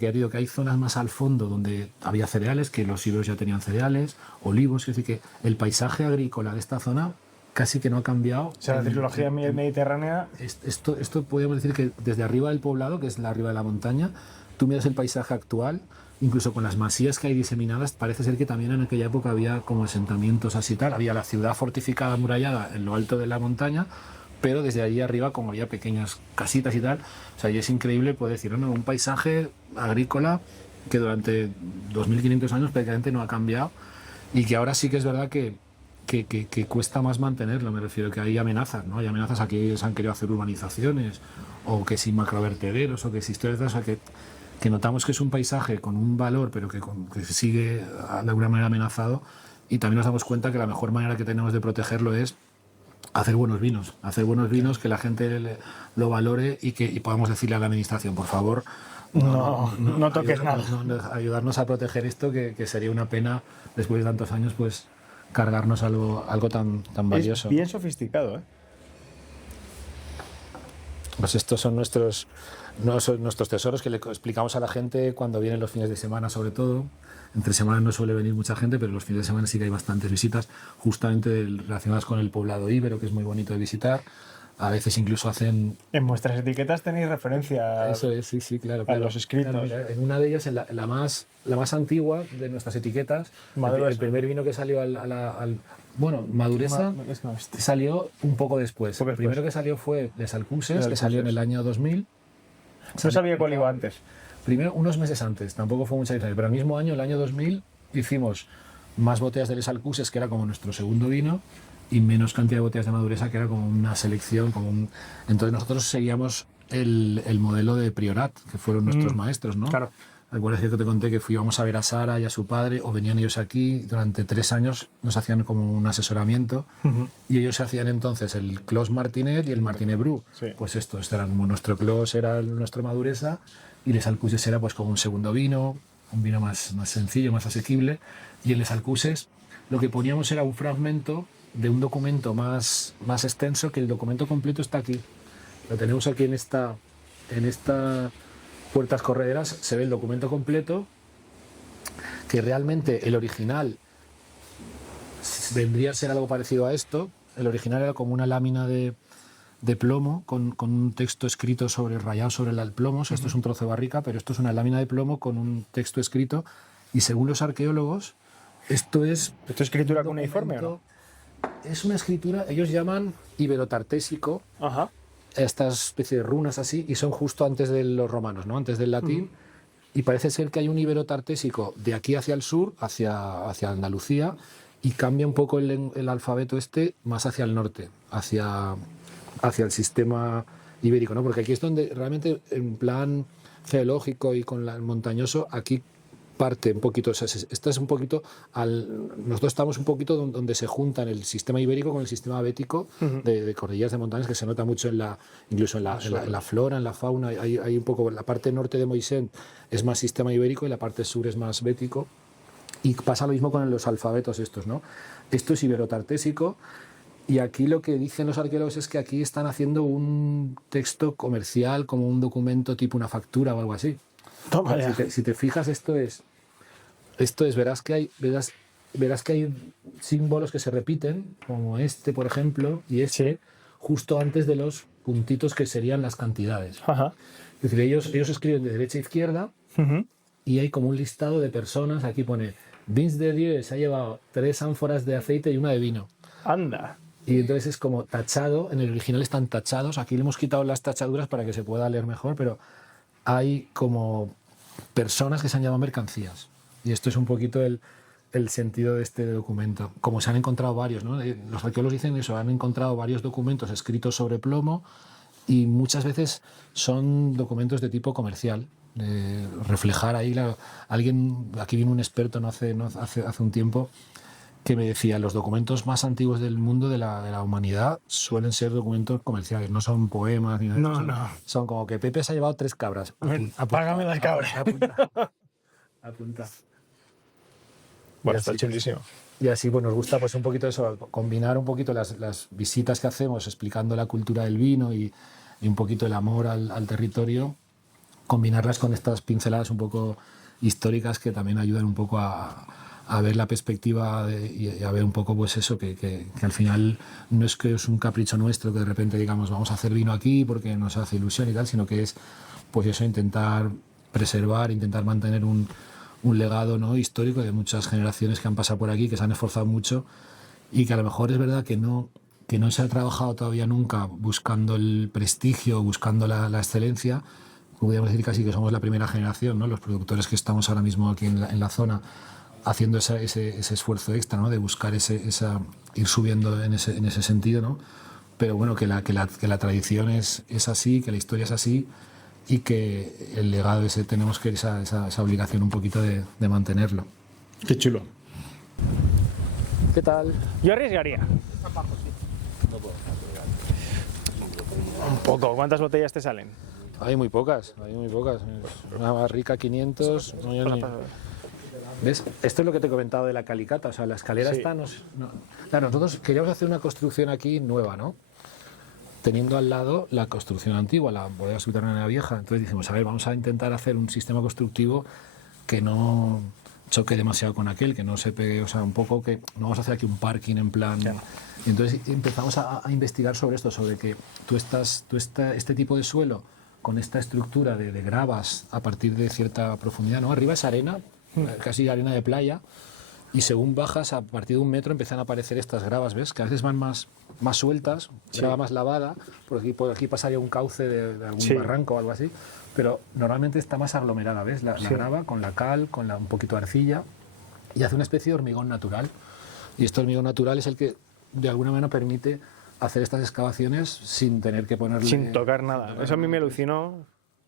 ya digo que hay zonas más al fondo donde había cereales, que los íberos ya tenían cereales, olivos, es decir, que el paisaje agrícola de esta zona casi que no ha cambiado. O sea, la trilogía mediterránea. Esto podríamos decir que desde arriba del poblado, que es la arriba de la montaña, tú miras el paisaje actual, incluso con las masías que hay diseminadas, parece ser que también en aquella época había como asentamientos así tal, había la ciudad fortificada, amurallada en lo alto de la montaña, pero desde allí arriba como había pequeñas casitas y tal, o sea, y es increíble poder decir, no, un paisaje agrícola que durante 2500 años prácticamente no ha cambiado y que ahora sí que es verdad que cuesta más mantenerlo, me refiero que hay amenazas, ¿no? Hay amenazas, aquí se han querido hacer urbanizaciones, o que si macrovertederos, o que si historias de esas, que notamos que es un paisaje con un valor, pero que sigue de alguna manera amenazado, y también nos damos cuenta que la mejor manera que tenemos de protegerlo es hacer buenos vinos, que la gente lo valore y podamos decirle a la administración, por favor, No toques nada. ayudarnos a proteger esto, que sería una pena después de tantos años, pues cargarnos algo tan valioso. Es bien sofisticado, ¿eh? Pues estos son nuestros tesoros que le explicamos a la gente cuando vienen los fines de semana, sobre todo. Entre semana no suele venir mucha gente, pero los fines de semana sí que hay bastantes visitas, justamente relacionadas con el poblado íbero, que es muy bonito de visitar. A veces incluso hacen... En vuestras etiquetas tenéis referencia Eso es, sí, claro. a los escritos. Claro, mira, en una de ellas, en la más antigua de nuestras etiquetas, el primer vino que salió Maduresa salió un poco después. El primero que salió fue de Salcuses, que salió en el año 2000. No sabía cuál iba antes. Primero, unos meses antes, tampoco fue mucha diferencia, pero el mismo año, el año 2000, hicimos más botellas de Les Alcuses, que era como nuestro segundo vino, y menos cantidad de botellas de Maduresa, que era como una selección, Entonces nosotros seguíamos el modelo de Priorat, que fueron nuestros maestros, ¿no? Claro. ¿Recuerdas que te conté que íbamos a ver a Sara y a su padre, o venían ellos aquí, durante 3 años nos hacían como un asesoramiento, y ellos se hacían entonces el Clos Martinet y el Martinet Bru. Sí. Pues esto era como nuestro Clos, era nuestro Maduresa, y Les Alcuses era pues como un segundo vino, un vino más sencillo, más asequible, y en Les Alcuses lo que poníamos era un fragmento de un documento más extenso, que el documento completo está aquí. Lo tenemos aquí en esta puertas correderas, se ve el documento completo, que realmente el original vendría a ser algo parecido a esto. El original era como una lámina de plomo con un texto escrito rayado sobre el plomo. Esto es un trozo de barrica, pero esto es una lámina de plomo con un texto escrito, y según los arqueólogos, ¿Esto es escritura cuneiforme o no? Es una escritura, ellos llaman iberotartésico, Ajá. estas especie de runas así, y son justo antes de los romanos, ¿no? Antes del latín. Y parece ser que hay un iberotartésico de aquí hacia el sur, hacia Andalucía, y cambia un poco el alfabeto más hacia el norte, hacia el sistema ibérico, ¿no? Porque aquí es donde realmente, en plan geológico y con el montañoso, aquí parte un poquito, o sea, esta es un poquito, nosotros estamos un poquito donde se juntan el sistema ibérico con el sistema bético de cordilleras de montañas, que se nota mucho incluso en la flora, en la fauna. Hay un poco, la parte norte de Moixent es más sistema ibérico y la parte sur es más bético. Y pasa lo mismo con los alfabetos estos, ¿no? Esto es ibero-tartésico. Y aquí lo que dicen los arqueólogos es que aquí están haciendo un texto comercial, como un documento tipo una factura o algo así. Toma ya. Si te fijas, verás que hay símbolos que se repiten, como este, por ejemplo, y este, justo antes de los puntitos que serían las cantidades. Ajá. Es decir, ellos escriben de derecha a izquierda y hay como un listado de personas. Aquí pone, Vins de Dieu se ha llevado 3 ánforas de aceite y una de vino. Anda. Y entonces es como tachado, en el original están tachados, aquí le hemos quitado las tachaduras para que se pueda leer mejor, pero hay como personas que se han llamado mercancías. Y esto es un poquito el sentido de este documento. Como se han encontrado varios, ¿no? Los arqueólogos dicen eso, han encontrado varios documentos escritos sobre plomo y muchas veces son documentos de tipo comercial. De reflejar ahí, aquí vino un experto hace un tiempo que me decía, los documentos más antiguos del mundo de la humanidad suelen ser documentos comerciales, no son poemas ni nada. No. Son como que Pepe se ha llevado 3 cabras. Págame las cabras. Apunta. Bueno, está chulísimo. Y así pues nos gusta pues un poquito eso, combinar un poquito las visitas que hacemos explicando la cultura del vino y un poquito el amor al territorio, combinarlas con estas pinceladas un poco históricas que también ayudan un poco a ver la perspectiva y a ver un poco pues eso, que al final no es que es un capricho nuestro que de repente digamos vamos a hacer vino aquí porque nos hace ilusión y tal, sino que es pues eso, intentar preservar, intentar mantener un legado, ¿no?, histórico de muchas generaciones que han pasado por aquí, que se han esforzado mucho y que a lo mejor es verdad que no se ha trabajado todavía nunca buscando el prestigio, buscando la excelencia. Podríamos decir casi que somos la primera generación, ¿no?, los productores que estamos ahora mismo aquí en la zona, haciendo ese esfuerzo extra, ¿no?, de buscar ir subiendo en ese sentido, ¿no? Pero bueno, que la tradición es así, que la historia es así y que el legado ese tenemos que esa obligación un poquito de mantenerlo. Qué chulo. ¿Qué tal? Yo arriesgaría. Un poco. ¿Cuántas botellas te salen? Hay muy pocas. Una barrica 500. ¿Ves? Esto es lo que te he comentado de la calicata, o sea, la escalera está... Claro, nosotros queríamos hacer una construcción aquí nueva, ¿no? Teniendo al lado la construcción antigua, la bodega subterránea vieja. Entonces dijimos, a ver, vamos a intentar hacer un sistema constructivo que no choque demasiado con aquel, que no se pegue, o sea, un poco que no vamos a hacer aquí un parking en plan... Ya. Y entonces empezamos a investigar sobre esto, sobre que este tipo de suelo, con esta estructura de gravas a partir de cierta profundidad, ¿no? Arriba es arena, casi arena de playa, y según bajas a partir de 1 metro empiezan a aparecer estas gravas, ¿ves? Que a veces van más sueltas, grava más lavada, por aquí pasaría un cauce de algún barranco o algo así, pero normalmente está más aglomerada, ¿ves? La grava con la cal, con un poquito de arcilla, y hace una especie de hormigón natural. Y este hormigón natural es el que de alguna manera permite hacer estas excavaciones sin tener que ponerle... Sin tocar nada. Eso a mí me alucinó.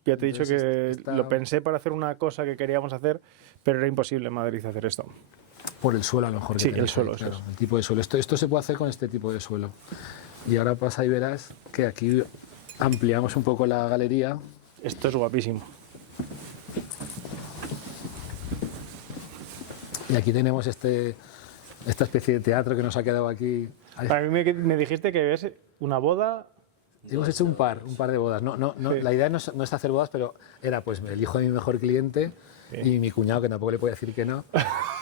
Ya te he dicho que lo pensé para hacer una cosa que queríamos hacer, pero era imposible en Madrid hacer esto. Por el suelo a lo mejor. Sí, el suelo. Claro, el tipo de suelo. Esto se puede hacer con este tipo de suelo. Y ahora pasa y verás que aquí ampliamos un poco la galería. Esto es guapísimo. Y aquí tenemos esta especie de teatro que nos ha quedado aquí. A mí me dijiste que ves una boda... Hemos hecho un par de bodas. La idea no es hacer bodas, pero era pues el hijo de mi mejor cliente y mi cuñado, que tampoco le podía decir que no.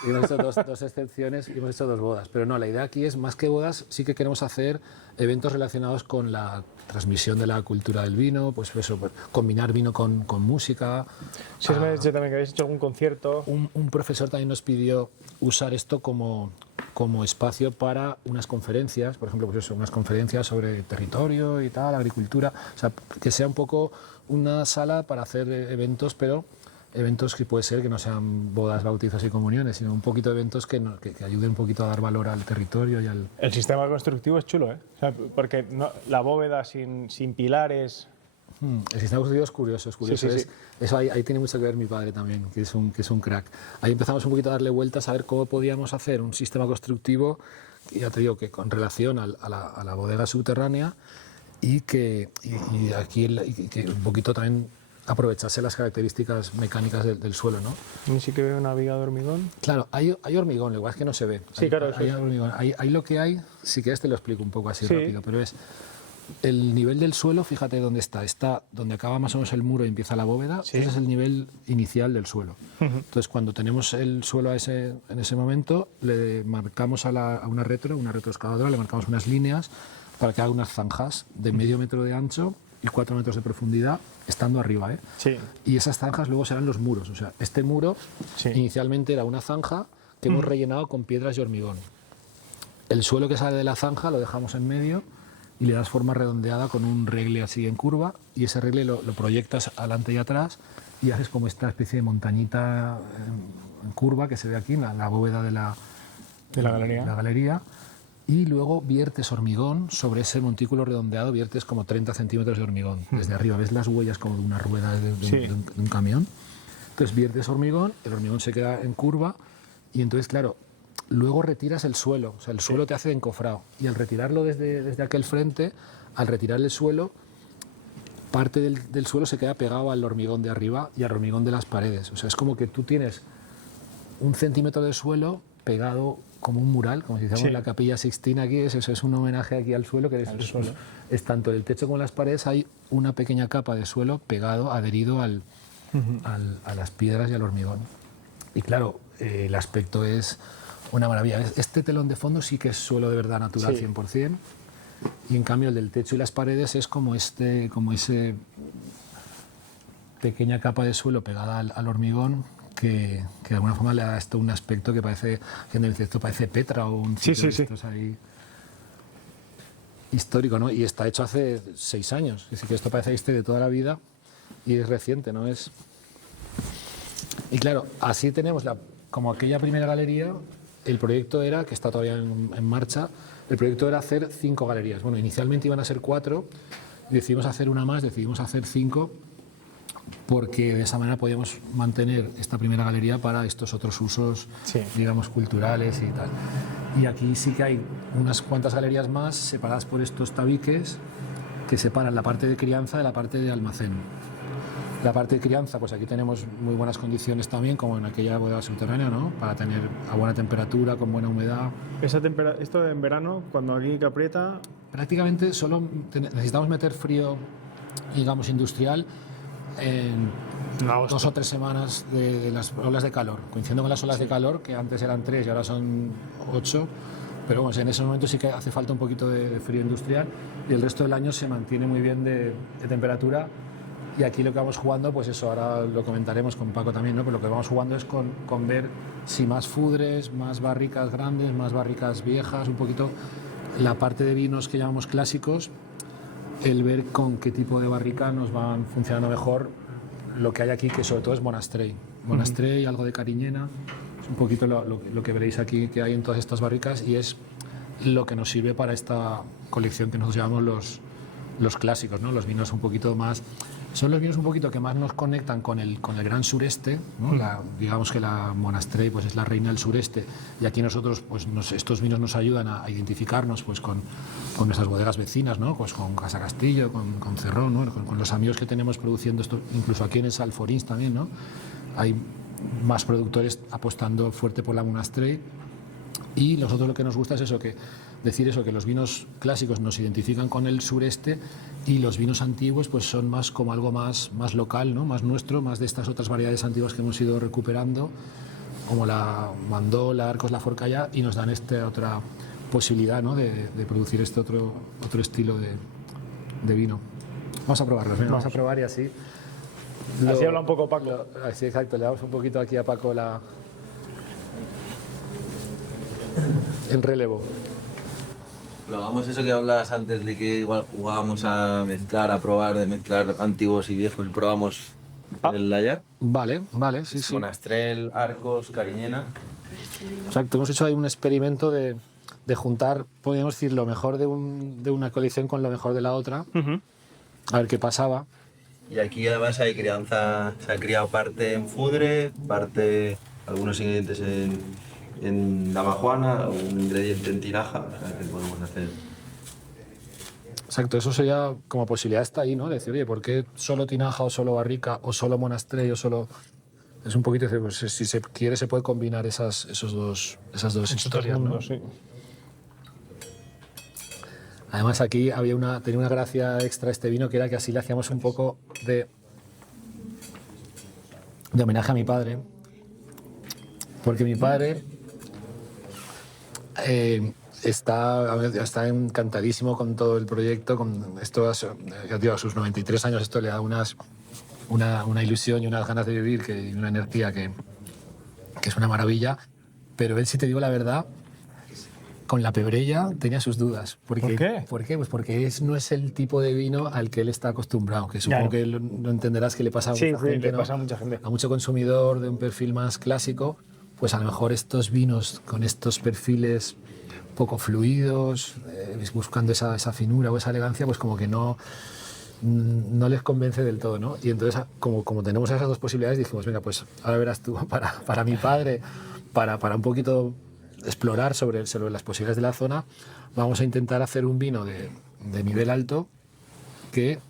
Y hemos hecho dos excepciones y hemos hecho 2 bodas. Pero no, la idea aquí es, más que bodas, sí que queremos hacer eventos relacionados con la transmisión de la cultura del vino, pues eso, pues, combinar vino con música. Sí, me has dicho también que habéis hecho algún concierto. Un profesor también nos pidió usar esto como espacio para unas conferencias, por ejemplo, pues eso, unas conferencias sobre territorio y tal, agricultura, o sea, que sea un poco una sala para hacer eventos, pero eventos que puede ser que no sean bodas, bautizos y comuniones, sino un poquito de eventos que ayuden un poquito a dar valor al territorio y al... El sistema constructivo es chulo, ¿eh? O sea, porque la bóveda sin pilares, El sistema constructivo es curioso, es curioso. Sí. Eso ahí tiene mucho que ver mi padre también, que es un crack. Ahí empezamos un poquito a darle vueltas a ver cómo podíamos hacer un sistema constructivo, ya te digo, que con relación a la bodega subterránea y que un poquito también aprovechase las características mecánicas del suelo, ¿no? Ni sí que veo una viga de hormigón. Claro, hay hormigón, lo igual es que no se ve. Sí, claro, hay eso es. hormigón. Hay lo que hay, si quieres te lo explico un poco así Sí. rápido, pero es el nivel del suelo, fíjate dónde está. Está donde acaba más o menos el muro y empieza la bóveda, Sí. ese es el nivel inicial del suelo. Entonces, cuando tenemos el suelo en ese momento, le marcamos a una retroexcavadora, le marcamos unas líneas para que haga unas zanjas de medio metro de ancho y 4 metros de profundidad, estando arriba, ¿eh? Sí. Y esas zanjas luego serán los muros. O sea, este muro Sí. inicialmente era una zanja que hemos rellenado con piedras y hormigón. El suelo que sale de la zanja lo dejamos en medio y le das forma redondeada con un regle así en curva, y ese regle lo proyectas adelante y atrás y haces como esta especie de montañita en curva que se ve aquí, la bóveda de la galería. Y luego viertes hormigón sobre ese montículo redondeado, viertes como 30 centímetros de hormigón. Desde arriba ves las huellas como de una rueda de un camión. Entonces viertes hormigón, el hormigón se queda en curva y entonces, claro, luego retiras el suelo. O sea, el suelo te hace de encofrado. Y al retirarlo desde aquel frente, al retirar el suelo, parte del suelo se queda pegado al hormigón de arriba y al hormigón de las paredes. O sea, es como que tú tienes 1 centímetro de suelo pegado como un mural, como si hiciéramos en la Capilla Sixtina aquí. Eso es un homenaje aquí al suelo, que es tanto el techo como las paredes, hay una pequeña capa de suelo pegado, adherido a las piedras y al hormigón. Y claro, el aspecto es una maravilla. Este telón de fondo sí que es suelo de verdad natural, 100%, y en cambio el del techo y las paredes es como ese pequeña capa de suelo pegada al hormigón, que de alguna forma le da esto un aspecto que parece, gente dice, esto parece Petra o un sitio de estos ahí histórico, ¿no? Y está hecho hace 6 años, es decir, que esto parece este de toda la vida y es reciente, ¿no? Y claro, así tenemos como aquella primera galería. El proyecto era, que está todavía en marcha, el proyecto era hacer 5 galerías. Bueno, inicialmente iban a ser 4, decidimos hacer una más, decidimos hacer 5, porque de esa manera podíamos mantener esta primera galería para estos otros usos, digamos, culturales y tal. Y aquí sí que hay unas cuantas galerías más separadas por estos tabiques que separan la parte de crianza de la parte de almacén. La parte de crianza, pues aquí tenemos muy buenas condiciones también, como en aquella bodega subterránea, ¿no? Para tener a buena temperatura, con buena humedad. Esto en verano, cuando aquí que aprieta... Prácticamente solo necesitamos meter frío, digamos, industrial en 2 o 3 semanas de las olas de calor, coincidiendo con las olas de calor, que antes eran 3 y ahora son 8, pero bueno, en ese momento sí que hace falta un poquito de frío industrial, y el resto del año se mantiene muy bien de temperatura. Y aquí lo que vamos jugando, pues eso, ahora lo comentaremos con Paco también, ¿no? Pero lo que vamos jugando es con ver si más fudres, más barricas grandes, más barricas viejas, un poquito la parte de vinos que llamamos clásicos, el ver con qué tipo de barrica nos van funcionando mejor. Lo que hay aquí, que sobre todo es Monastrell, algo de Cariñena, es un poquito lo que veréis aquí que hay en todas estas barricas, y es lo que nos sirve para esta colección que nosotros llamamos los clásicos, ¿no? Los vinos un poquito más... Son los vinos un poquito que más nos conectan con el gran sureste, ¿no? Digamos que la Monastrell pues es la reina del sureste, y aquí nosotros pues estos vinos nos ayudan a identificarnos pues con nuestras bodegas vecinas, ¿no? Pues con Casa Castillo, con Cerrón, ¿no? Con los amigos que tenemos produciendo esto, incluso aquí en el Salforins también, ¿no? Hay más productores apostando fuerte por la Monastrell, y nosotros lo que nos gusta es eso, que los vinos clásicos nos identifican con el sureste, y los vinos antiguos pues son más como algo más local, ¿no? Más nuestro, más de estas otras variedades antiguas que hemos ido recuperando, como la Mandó, la Arcos, la Forcallá, y nos dan esta otra posibilidad, ¿no? de producir este otro estilo de vino. Vamos a probarlos, vamos a probar, y así... Así habla un poco Paco. Así, exacto, le damos un poquito aquí a Paco el relevo. Probamos eso que hablabas antes de que igual jugábamos a mezclar, a probar de mezclar antiguos y viejos. Probamos el Layar. Vale, sí. Monastrell, Arcos, Cariñena. Exacto, hemos hecho ahí un experimento de juntar, podríamos decir, lo mejor de una colección con lo mejor de la otra, a ver qué pasaba. Y aquí además hay crianza, se ha criado parte en Fudre, parte, algunos ingredientes en Damajuana, un ingrediente en Tinaja, o sea que podemos hacer. Exacto, eso sería como posibilidad está ahí, ¿no? Decir, oye, ¿por qué solo Tinaja o solo Barrica o solo Monastrell o solo...? Es un poquito, pues, si se quiere se puede combinar esas dos historias, ¿no? Sí. Además aquí tenía una gracia extra este vino, que era que así le hacíamos un poco de homenaje a mi padre, porque mi padre está encantadísimo con todo el proyecto, con esto, ya digo, a sus 93 años esto le da una ilusión y unas ganas de vivir y una energía que es una maravilla, pero él, si te digo la verdad, con la Pebrella tenía sus dudas. ¿Por qué? ¿Por qué? Pues porque no es el tipo de vino al que él está acostumbrado, que supongo que lo entenderás que le pasa a mucha gente. Le pasa a mucha gente. A mucho consumidor de un perfil más clásico, pues a lo mejor estos vinos con estos perfiles poco fluidos, buscando esa finura o esa elegancia, pues como que no les convence del todo, ¿no? Y entonces, como tenemos esas dos posibilidades, dijimos, venga, pues ahora verás tú, para mi padre, para un poquito explorar sobre las posibilidades de la zona, vamos a intentar hacer un vino de nivel alto que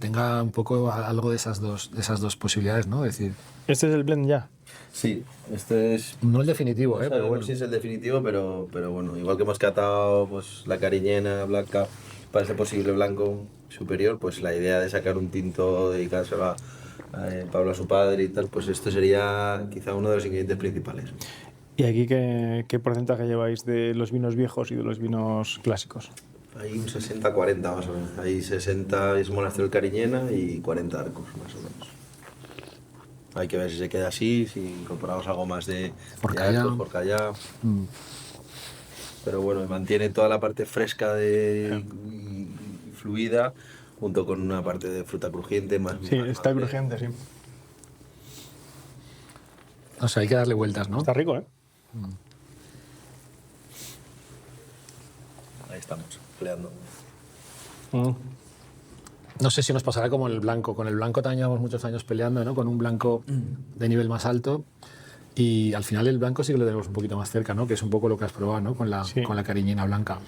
tenga un poco algo de esas dos posibilidades, ¿no? Es decir, ¿Este es el blend ya? Sí, este es... no el definitivo, No pero bueno. si es el definitivo, pero bueno, igual que hemos catado pues, la Cariñena, Black Cap, para ese posible blanco superior, pues la idea de sacar un tinto, dedicárselo a Pablo, a su padre y tal, pues esto sería quizá uno de los ingredientes principales. ¿Y aquí qué porcentaje lleváis de los vinos viejos y de los vinos clásicos? Hay un 60-40 más o menos. Hay 60 es Monastrell Cariñena y 40 Arcos más o menos. Hay que ver si se queda así, si incorporamos algo más de Arcos, Forcallá. Pero bueno, mantiene toda la parte fresca y fluida, junto con una parte de fruta crujiente más. Sí, más está madre. crujiente, sí. O sea, hay que darle vueltas, ¿no? Está rico, ¿eh? Ahí estamos, peleando. No sé si nos pasará como el blanco. Con el blanco también llevamos muchos años peleando, ¿no? Con un blanco de nivel más alto. Y al final el blanco sí que lo tenemos un poquito más cerca, ¿no? Que es un poco lo que has probado, ¿no? Con la Cariñena blanca.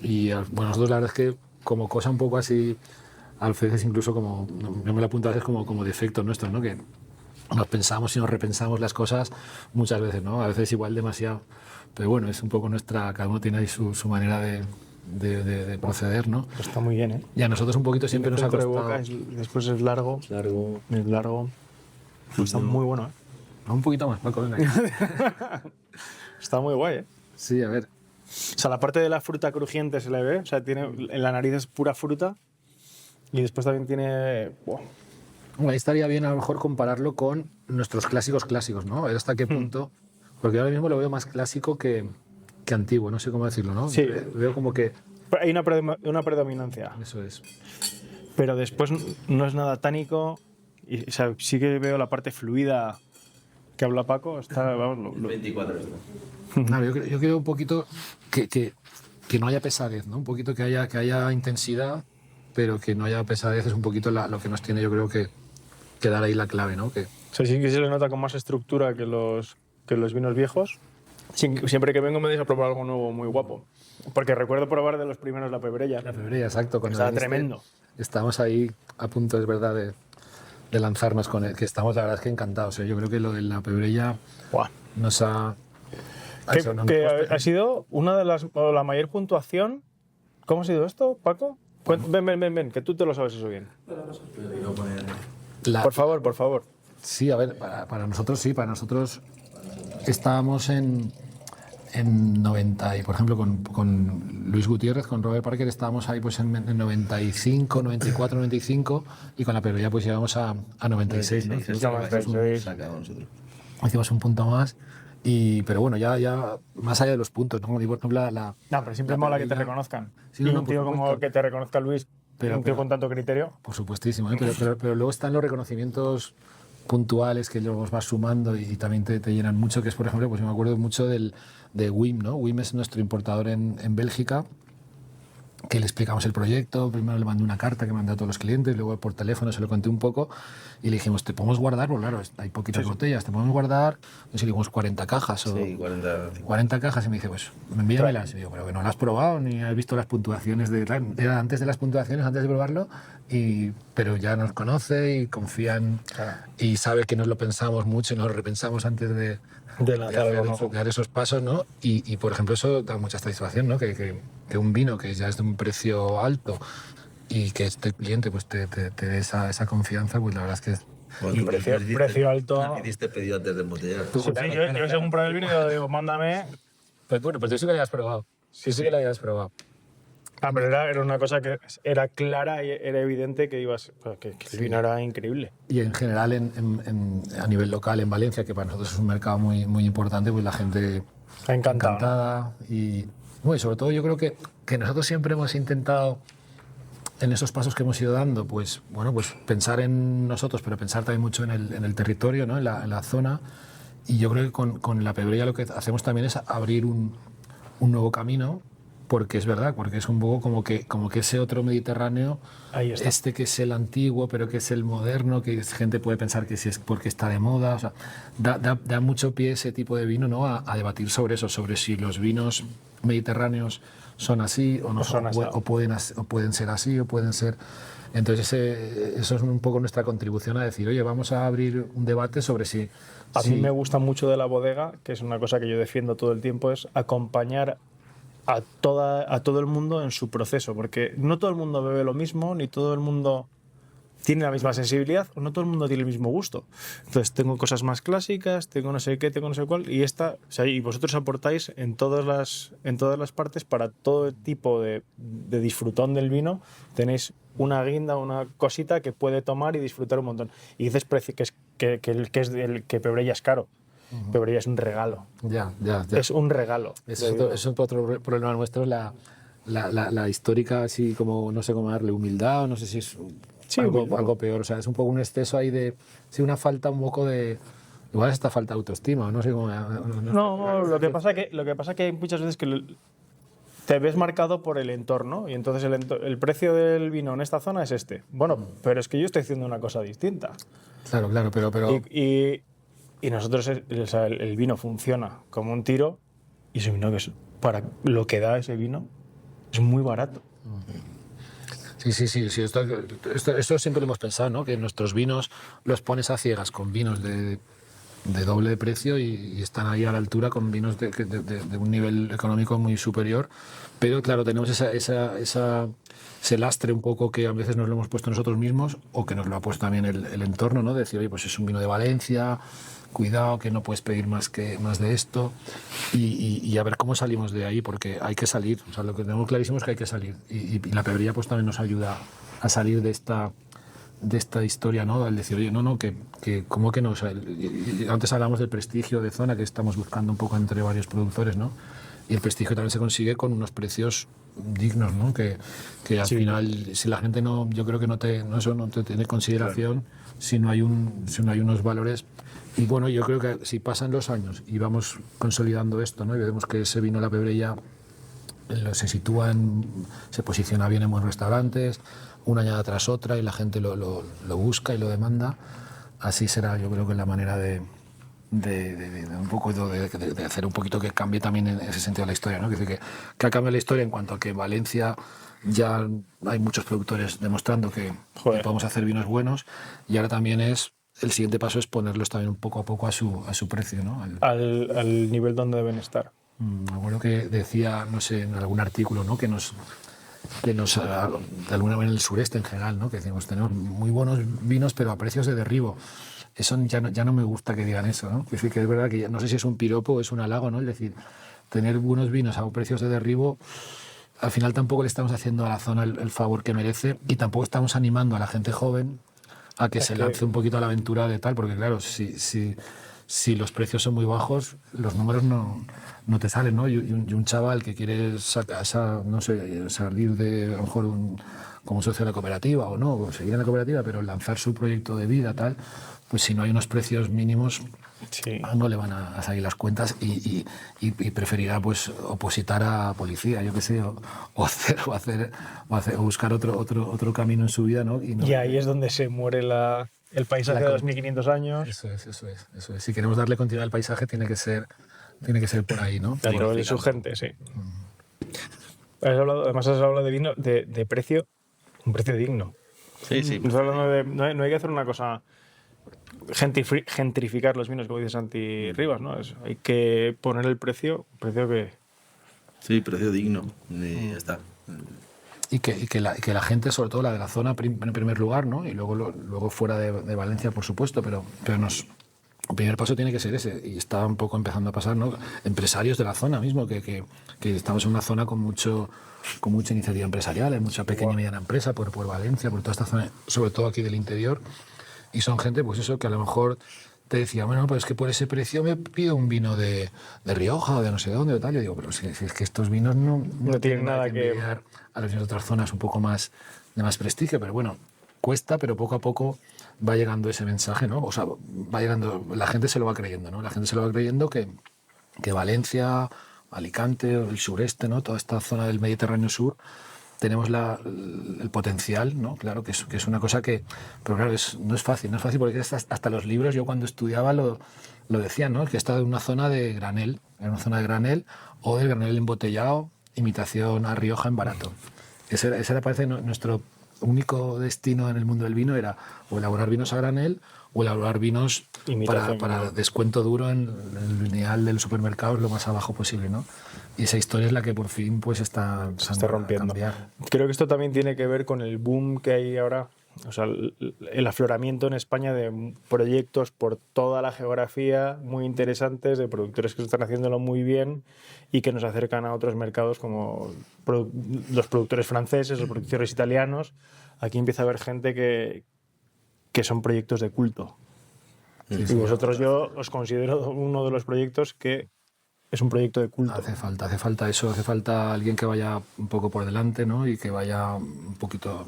Y bueno, nosotros la verdad es que como cosa un poco así, a veces incluso como, yo me lo apunto a veces como defecto nuestro, ¿no? Que nos pensamos y nos repensamos las cosas muchas veces, ¿no? A veces igual demasiado. Pero bueno, es un poco cada uno tiene ahí su manera de proceder, ¿no? Pero está muy bien, ¿eh? Y a nosotros un poquito siempre nos ha Dentro de costado... boca después es largo. Es largo. Está muy bueno, ¿eh? Un poquito más, Paco, venga. Está muy guay, ¿eh? Sí, a ver. O sea, la parte de la fruta crujiente se le ve. O sea, en la nariz es pura fruta. Y después también tiene... Bueno, Ahí estaría bien a lo mejor compararlo con nuestros clásicos, ¿no? A ver hasta qué punto... Porque ahora mismo lo veo más clásico que antiguo, no sé cómo decirlo, ¿no? Sí. Veo como que... hay una predominancia. Eso es. Pero después no es nada tánico. Y, o sea, sí que veo la parte fluida que habla Paco. Está, vamos, 24 esto. Claro, yo creo un poquito que no haya pesadez, ¿no? Un poquito que haya intensidad, pero que no haya pesadez es un poquito lo que nos tiene, yo creo que dar ahí la clave, ¿no? O sea, sí que se le nota con más estructura que los vinos viejos. Siempre que vengo me deis a probar algo nuevo muy guapo. Porque recuerdo probar de los primeros la Pebrella. La Pebrella, exacto. Estaba tremendo. Estamos ahí a punto, es verdad, de lanzarnos con él, que estamos, la verdad es que encantados. Yo creo que lo de la Pebrella nos ha... Que ha sido una de la mayor puntuación. ¿Cómo ha sido esto, Paco? Ven, que tú te lo sabes eso bien. Por favor. Sí, a ver, para nosotros sí, para nosotros estábamos en 90, y por ejemplo con Luis Gutiérrez, con Robert Parker, estábamos ahí pues en 95, 94, 95, y con la Pebrella pues llegamos a 96, ¿no? Hicimos un punto más. Pero bueno, ya más allá de los puntos, ¿no? Por ejemplo, no, pero siempre mola que te reconozcan. Sí, y no, un tío como que te reconozca Luis, un tío con tanto criterio. Por supuestísimo, ¿eh? pero luego están los reconocimientos puntuales que luego vas sumando y también te llenan mucho, que es, por ejemplo, pues yo me acuerdo mucho de WIM, ¿no? WIM es nuestro importador en Bélgica, que le explicamos el proyecto. Primero le mandé una carta que mandé a todos los clientes, luego por teléfono se lo conté un poco y le dijimos, ¿te podemos guardar? Pues claro, hay poquitas botellas, ¿te podemos guardar? No sé si dijimos 40 cajas o... Sí, 40 cajas y me dice, pues envíamelas. Y digo, pero que no las has probado ni has visto las puntuaciones de... Era antes de las puntuaciones, antes de probarlo, pero ya nos conoce y confían y sabe que nos lo pensamos mucho y nos lo repensamos antes de dar esos pasos, ¿no? Y por ejemplo, eso da mucha satisfacción, ¿no? Que un vino que ya es de un precio alto y que este cliente pues te dé esa confianza, pues la verdad es que... Bueno, precio alto. Hiciste pedido antes de embotellar. Sí, yo según pruebo el vino digo, mándame. Pues bueno, pues tú sí que lo hayas probado. Sí que lo hayas probado. Pero era una cosa que era clara y era evidente que el vino era increíble. Y en general, a nivel local, en Valencia, que para nosotros es un mercado muy, muy importante, pues la gente encantada. Y bueno, sobre todo yo creo que nosotros siempre hemos intentado, en esos pasos que hemos ido dando, pues pensar en nosotros, pero pensar también mucho en el territorio, ¿no? en la zona. Y yo creo que con la Pebreya lo que hacemos también es abrir un nuevo camino, porque es verdad, porque es un poco como que ese otro Mediterráneo, este que es el antiguo, pero que es el moderno, que gente puede pensar que sí es porque está de moda. O sea, da mucho pie ese tipo de vino, ¿no? a debatir sobre eso, sobre si los vinos mediterráneos son así o no son, o pueden ser así o pueden ser... Entonces eso es un poco nuestra contribución a decir, oye, vamos a abrir un debate sobre si... A mí me gusta mucho de la bodega, que es una cosa que yo defiendo todo el tiempo, es acompañar a todo el mundo en su proceso, porque no todo el mundo bebe lo mismo, ni todo el mundo tiene la misma sensibilidad, o no todo el mundo tiene el mismo gusto. Entonces tengo cosas más clásicas, tengo no sé qué, tengo no sé cuál, y vosotros aportáis en todas las partes para todo tipo de disfrutón del vino. Tenéis una guinda, una cosita que puede tomar y disfrutar un montón. Y dices que Pebreya es caro. Pebreya es un regalo. Ya. Es un regalo. Eso es otro problema nuestro, la histórica, así como, no sé cómo darle, humildad, o no sé si es algo peor. O sea, es un poco un exceso ahí de... Sí, una falta un poco de... Igual es esta falta de autoestima, no sé cómo... No, lo que pasa que hay muchas veces que te ves marcado por el entorno, y entonces el precio del vino en esta zona es este. Bueno, pero es que yo estoy haciendo una cosa distinta. Claro, pero... Y nosotros, el vino funciona como un tiro, y ese vino, para lo que da ese vino, es muy barato. Sí, esto siempre lo hemos pensado, ¿no? Que nuestros vinos los pones a ciegas con vinos de doble precio y están ahí a la altura con vinos de un nivel económico muy superior. Pero claro, tenemos ese lastre un poco que a veces nos lo hemos puesto nosotros mismos, o que nos lo ha puesto también el entorno, ¿no? De decir, oye, pues es un vino de Valencia, cuidado que no puedes pedir más de esto, y a ver cómo salimos de ahí, porque hay que salir. O sea, lo que tenemos clarísimo es que hay que salir, y la Pebreya pues también nos ayuda a salir de esta historia, ¿no? Al decir, oye, que ¿cómo que no? O sea, antes hablamos del prestigio de zona que estamos buscando un poco entre varios productores, ¿no? Y el prestigio también se consigue con unos precios dignos, ¿no? Que al final, si la gente yo creo que no te tiene consideración, si no hay unos valores. Y bueno, yo creo que si pasan los años y vamos consolidando esto, ¿no? Y vemos que ese vino La Pebreya se posiciona bien en buenos restaurantes, una añada tras otra, y la gente lo busca y lo demanda, así será, yo creo que la manera de un poco de hacer un poquito que cambie también en ese sentido la historia, ¿no? Que ha cambiado la historia en cuanto a que en Valencia ya hay muchos productores demostrando que podemos hacer vinos buenos, y ahora también el siguiente paso es ponerlos también un poco a poco a su precio, ¿no? Al nivel donde deben estar. Me acuerdo que decía, no sé, en algún artículo, ¿no? que nos de alguna manera en el sureste en general, ¿no? Que decimos, tenemos muy buenos vinos pero a precios de derribo. Eso ya no me gusta que digan eso, ¿no? Que sí, que es verdad que no sé si es un piropo o es un halago, ¿no? Es decir, tener buenos vinos a precios de derribo, al final tampoco le estamos haciendo a la zona el favor que merece, y tampoco estamos animando a la gente joven a que se lance un poquito a la aventura de tal, porque claro, si los precios son muy bajos, los números no te salen, ¿no? Y un chaval que quiere salir de, a lo mejor, como un socio de la cooperativa, o no, o seguir en la cooperativa, pero lanzar su proyecto de vida, tal, pues si no hay unos precios mínimos, Sí. no le van a salir las cuentas y preferirá pues opositar a policía, yo qué sé, o buscar otro camino en su vida, ¿no? Y ahí es donde se muere el paisaje de 2500 años. Eso es. Si queremos darle continuidad al paisaje tiene que ser por ahí, ¿no? A través de su gente, sí. Además has hablado de vino de precio, un precio digno. Sí. Estás hablando de, no hay que hacer una cosa, gentrificar los vinos, como dice Santi Rivas, ¿no? Hay que poner el precio que... Sí, precio digno. Y ya está. Y que la gente, sobre todo la de la zona, en primer lugar, ¿no? Y luego fuera de Valencia, por supuesto, pero el primer paso tiene que ser ese, y está un poco empezando a pasar, ¿no? Empresarios de la zona mismo, que estamos en una zona con mucha iniciativa empresarial, hay mucha pequeña y mediana empresa por Valencia, por toda esta zona, sobre todo aquí del interior, y son gente, pues eso, que a lo mejor te decía, bueno, pues es que por ese precio me pido un vino de Rioja o de no sé dónde o tal. Yo digo, pero si es que estos vinos no tienen nada que envidiar a los vinos de otras zonas un poco más de más prestigio, pero bueno, cuesta, pero poco a poco va llegando ese mensaje, ¿no? O sea, va llegando, la gente se lo va creyendo, ¿no? La gente se lo va creyendo que Valencia, Alicante, el sureste, ¿no? Toda esta zona del Mediterráneo sur, tenemos el potencial, ¿no? Claro, que es una cosa que... Pero claro, no es fácil porque hasta los libros, yo cuando estudiaba lo decían, ¿no? Que está en una zona de granel, o del granel embotellado, imitación a Rioja en barato. Ese era, parece, nuestro único destino en el mundo del vino, era o elaborar vinos a granel o elaborar vinos para descuento duro en el lineal del supermercado lo más abajo posible, ¿no? Y esa historia es la que por fin pues está rompiendo. Creo que esto también tiene que ver con el boom que hay ahora, o sea, el afloramiento en España de proyectos por toda la geografía muy interesantes, de productores que están haciéndolo muy bien y que nos acercan a otros mercados como los productores franceses, los productores italianos. Aquí empieza a haber gente que son proyectos de culto. Sí, y vosotros, yo os considero uno de los proyectos que es un proyecto de culto. Hace falta eso, hace falta alguien que vaya un poco por delante, ¿no? Y que vaya un poquito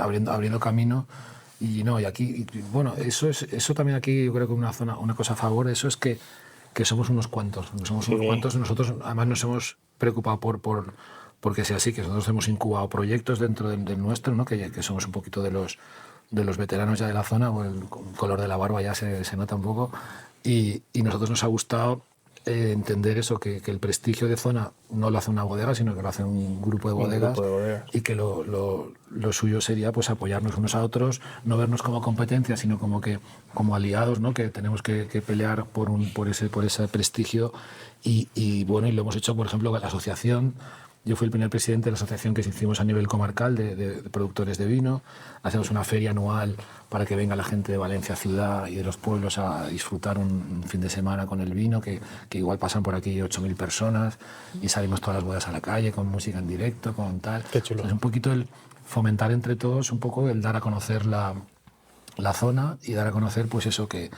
abriendo camino. Y aquí, bueno, eso también aquí yo creo que una cosa a favor de eso es que somos unos cuantos. Nosotros además nos hemos preocupado porque sea así, que nosotros hemos incubado proyectos dentro del nuestro, ¿no? Que somos un poquito de los veteranos ya de la zona, o el color de la barba ya se nota un poco, y nosotros nos ha gustado entender eso, que el prestigio de zona no lo hace una bodega, sino que lo hace un grupo de bodegas, y que lo suyo sería pues apoyarnos unos a otros, no vernos como competencia, sino como aliados, ¿no? Que tenemos que pelear por ese prestigio, y bueno, y lo hemos hecho, por ejemplo, con la asociación. Yo fui el primer presidente de la asociación que hicimos a nivel comarcal de productores de vino. Hacemos una feria anual para que venga la gente de Valencia ciudad y de los pueblos a disfrutar un fin de semana con el vino, que igual pasan por aquí 8.000 personas, y salimos todas las bodas a la calle con música en directo, con tal. Qué chulo. Es un poquito el fomentar entre todos, un poco el dar a conocer la zona, y dar a conocer pues eso, que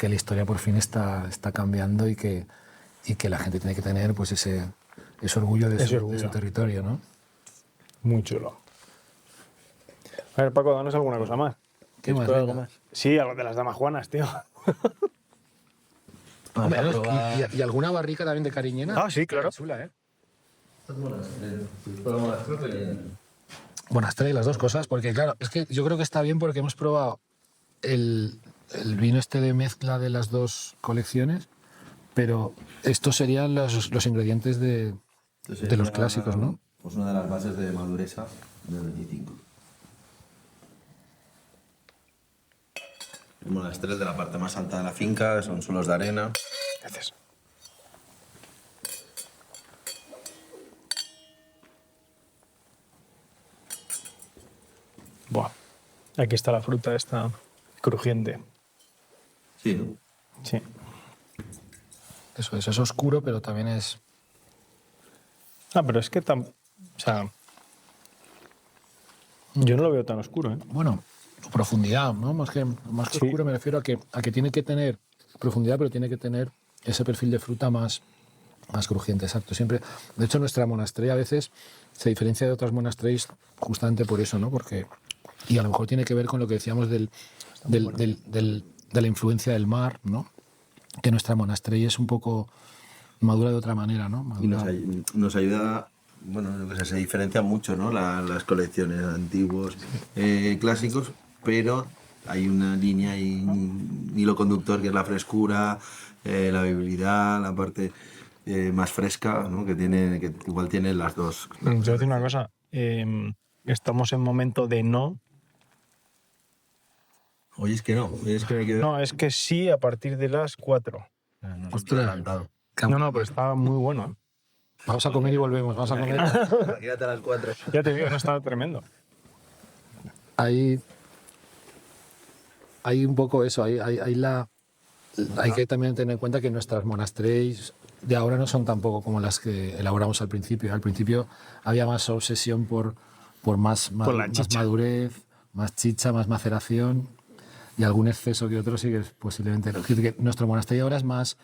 la historia por fin está cambiando, y que la gente tiene que tener pues ese orgullo de su territorio, ¿no? Muy chulo. A ver, Paco, danos alguna cosa más. ¿Qué más? ¿Algo más? Sí, algo de las damajuanas, tío. Hombre, y alguna barrica también de cariñena. Ah, sí, claro. Chula, ¿eh? Monastrell, las dos cosas, porque claro, es que yo creo que está bien porque hemos probado el vino este de mezcla de las dos colecciones, pero estos serían los ingredientes de los clásicos, ¿no? Pues una de las bases de madureza del 25. El monasterio de la parte más alta de la finca, son suelos de arena. Gracias. Buah. Aquí está la fruta esta crujiente. Sí, ¿no? Sí. Eso es oscuro, pero también es... Ah, pero es que o sea, yo no lo veo tan oscuro, ¿eh? Bueno, profundidad, ¿no? Más que Sí. oscuro me refiero a que tiene que tener profundidad, pero tiene que tener ese perfil de fruta más crujiente, exacto. Siempre, de hecho, nuestra monastrella a veces se diferencia de otras monastrellas justamente por eso, ¿no? Y a lo mejor tiene que ver con lo que decíamos de la influencia del mar, ¿no? que nuestra monastery es un poco madura de otra manera, ¿no? Y Madura. nos ayuda, bueno, yo qué sé, se diferencian mucho, ¿no? Las colecciones antiguos, clásicos, pero hay una línea y un hilo conductor que es la frescura, la viabilidad, la parte más fresca, ¿no? Que igual tiene las dos. Yo voy a decir una cosa. Estamos en momento de no. Oye, es que no, oye, es que me quedo... No, es que sí a partir de las 4. Estoy adelantado. No, pero está muy bueno. ¿Eh? Vamos a comer y volvemos, vamos a comer. Imagínate a las 4. Ya te digo, no está tremendo. Hay un poco eso, hay que también tener en cuenta que nuestras monasteries de ahora no son tampoco como las que elaboramos al principio. Al principio había más obsesión por más madurez, más chicha, más maceración y algún exceso que otro sí que es posiblemente. Es decir, que nuestro monasterio ahora es más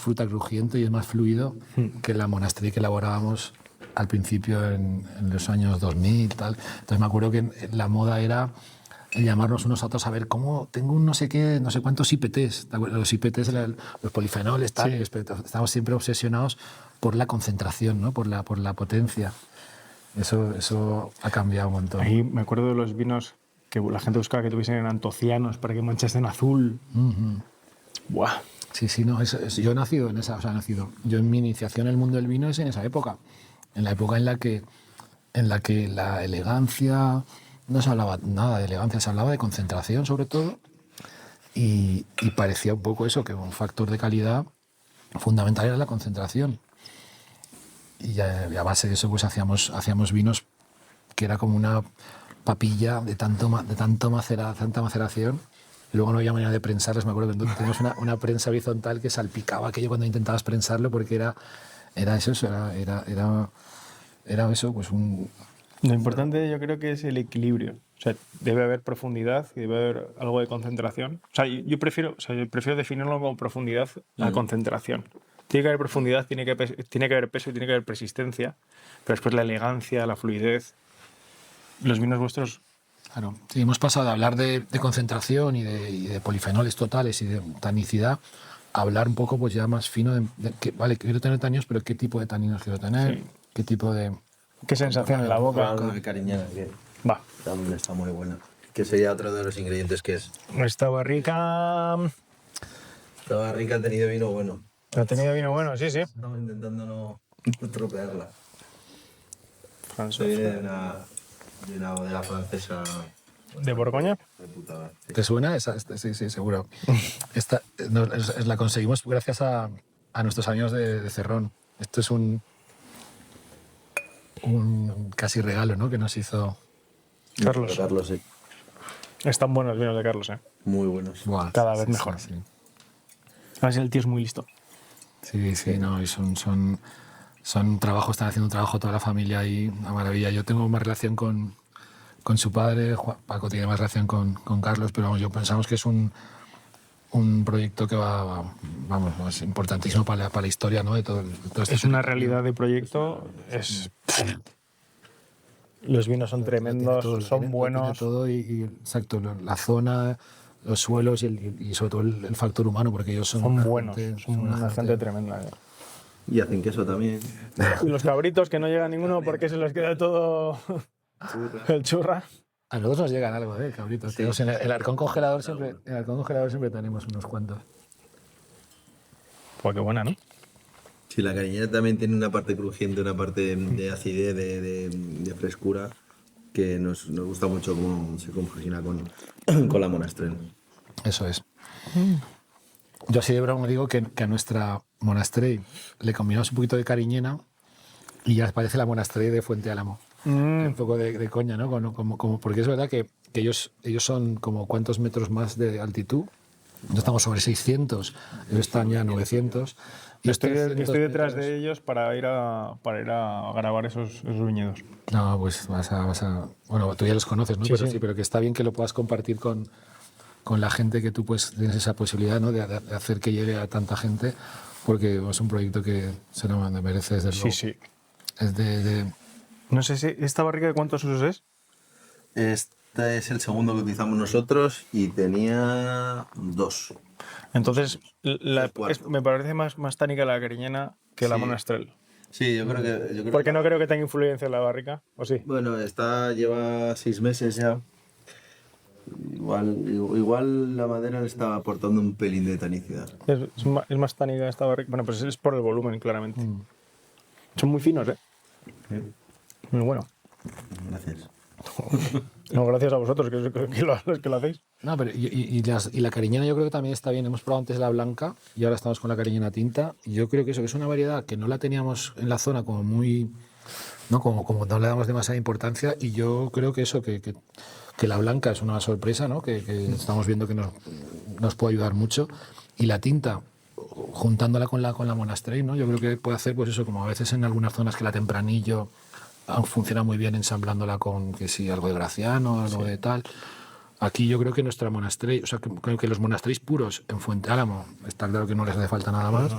fruta crujiente y es más fluido que la monasterio que elaborábamos al principio en los años 2000 y tal. Entonces me acuerdo que la moda era llamarnos unos a otros a ver cómo tengo un no sé qué, no sé cuántos IPTs. Los IPTs, los polifenoles, tal. Sí. Estamos siempre obsesionados por la concentración, ¿no? por la potencia. Eso ha cambiado un montón. Ahí me acuerdo de los vinos que la gente buscaba que tuviesen antocianos para que manchasen azul. Buah. Sí, no, yo he nacido en esa, yo en mi iniciación en el mundo del vino es en esa época, en la época en la que la elegancia, no se hablaba nada de elegancia, se hablaba de concentración sobre todo, y parecía un poco eso, que un factor de calidad fundamental era la concentración. Y a base de eso pues hacíamos vinos que era como una papilla de tanta maceración. Luego no había manera de prensarlos. Me acuerdo que teníamos una prensa horizontal que salpicaba aquello cuando intentabas prensarlo, porque era eso, pues un... Lo importante yo creo que es el equilibrio. O sea, debe haber profundidad y debe haber algo de concentración. O sea, yo prefiero definirlo como profundidad a concentración. Tiene que haber profundidad, tiene que haber peso y tiene que haber persistencia, pero después la elegancia, la fluidez. Los vinos vuestros... Claro, sí, hemos pasado de hablar de concentración y de polifenoles totales y de tanicidad a hablar un poco pues ya más fino de que, vale, quiero tener taninos, pero ¿qué tipo de taninos quiero tener? Sí. ¿Qué tipo de...? ¿Qué sensación en la boca? Algo de cariñena, que va. También está muy buena. Que sería otro de los ingredientes que es... Esta barrica ha tenido vino bueno. ¿Ha tenido vino bueno? Sí. Estamos intentando no estropearla. François. Viene de una bodega francesa. ¿De Borgoña? Reputada. Sí. ¿Te suena? Sí, seguro. Esta la conseguimos gracias a nuestros amigos de Cerrón. Esto es un casi regalo, ¿no? Que nos hizo Carlos. Carlos, sí. Están buenos los vinos de Carlos, ¿eh? Muy buenos. Buah, cada vez mejor. Sí. Además, el tío es muy listo. Sí, no, y son trabajos, están haciendo un trabajo toda la familia ahí, una maravilla. Yo tengo más relación con su padre, Paco tiene más relación con Carlos, pero vamos, yo pensamos que es un proyecto que es importantísimo para la historia, ¿no? De todo este es una realidad de proyecto, los vinos son tremendos, son buenos. Todo exacto, la zona, los suelos y sobre todo el factor humano, porque ellos son buenos, son una gente tremenda. Y hacen queso también. Y los cabritos, que no llega ninguno porque se les queda todo el churra. A nosotros nos llegan algo, cabritos. Sí. En el arcón congelador siempre tenemos unos cuantos. Pues qué buena, ¿no? Sí, la cariñera también tiene una parte crujiente, una parte de acidez, de frescura, que nos gusta mucho cómo se compagina con la monastery. Eso es. Yo así de broma digo que a nuestra monastery le combinamos un poquito de cariñena y ya parece la monastery de Fuente Álamo. Un poco de coña, ¿no? Porque es verdad que ellos son como cuántos metros más de altitud. No estamos sobre 600, ellos están ya 900. Y estoy detrás de ellos para ir a grabar esos viñedos. No, pues vas a... Bueno, tú ya los conoces, ¿no? Sí. Pero que está bien que lo puedas compartir con la gente, que tú pues tienes esa posibilidad, ¿no? de hacer que llegue a tanta gente, porque es un proyecto que se lo merece desde luego. Sí. Es de... No sé si esta barrica de cuántos usos es. Este es el segundo que utilizamos nosotros y tenía 2. Entonces, Cuarto. me parece más tánica la cariñena que la Sí. monastrell. Sí, yo creo que... Porque no creo que tenga influencia en la barrica, ¿o sí? Bueno, lleva 6 meses ya. Igual la madera le estaba aportando un pelín de tanicidad. Es más tánica esta barrica. Bueno, pues es por el volumen, claramente. Son muy finos, ¿eh? Muy bueno. Gracias. No, gracias a vosotros, que lo hacéis. No, pero y la cariñena yo creo que también está bien. Hemos probado antes la blanca y ahora estamos con la cariñena tinta. Y yo creo que eso que es una variedad que no la teníamos en la zona como muy... ¿no? Como no le damos demasiada importancia. Y yo creo que eso, que la blanca es una sorpresa, ¿no? Que estamos viendo que nos puede ayudar mucho. Y la tinta, juntándola con la monastrell, ¿no? Yo creo que puede hacer pues eso, como a veces en algunas zonas que la tempranillo funciona muy bien ensamblándola con que sí, algo de Graciano, algo de tal. Aquí yo creo que nuestra monastrell, o sea, creo que los monastrells puros en Fuente Álamo, está claro que no les hace falta nada más,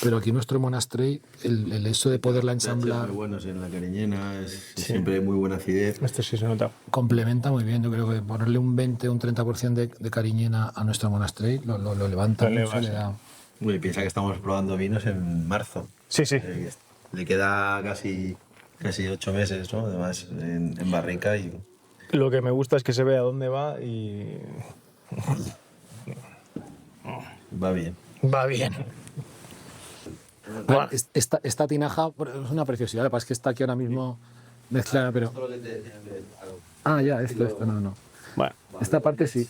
pero aquí nuestro monastrell, el eso de poderla ensamblar, Muy buenos en la cariñena, siempre muy buena acidez. Este sí se nota. complementa muy bien. Yo creo que ponerle un 20 o un 30% de cariñena a nuestra monastrell lo levanta mucho, le da... Uy, piensa que estamos probando vinos en marzo. Sí. Le queda casi 8 meses, ¿no? Además, en barrica y... Lo que me gusta es que se ve a dónde va y... va bien. Va bien. Bueno, esta tinaja es una preciosidad, lo que pasa es que está aquí ahora mismo mezclada, pero... Ah, ya, esto, no. Bueno, Esta parte sí.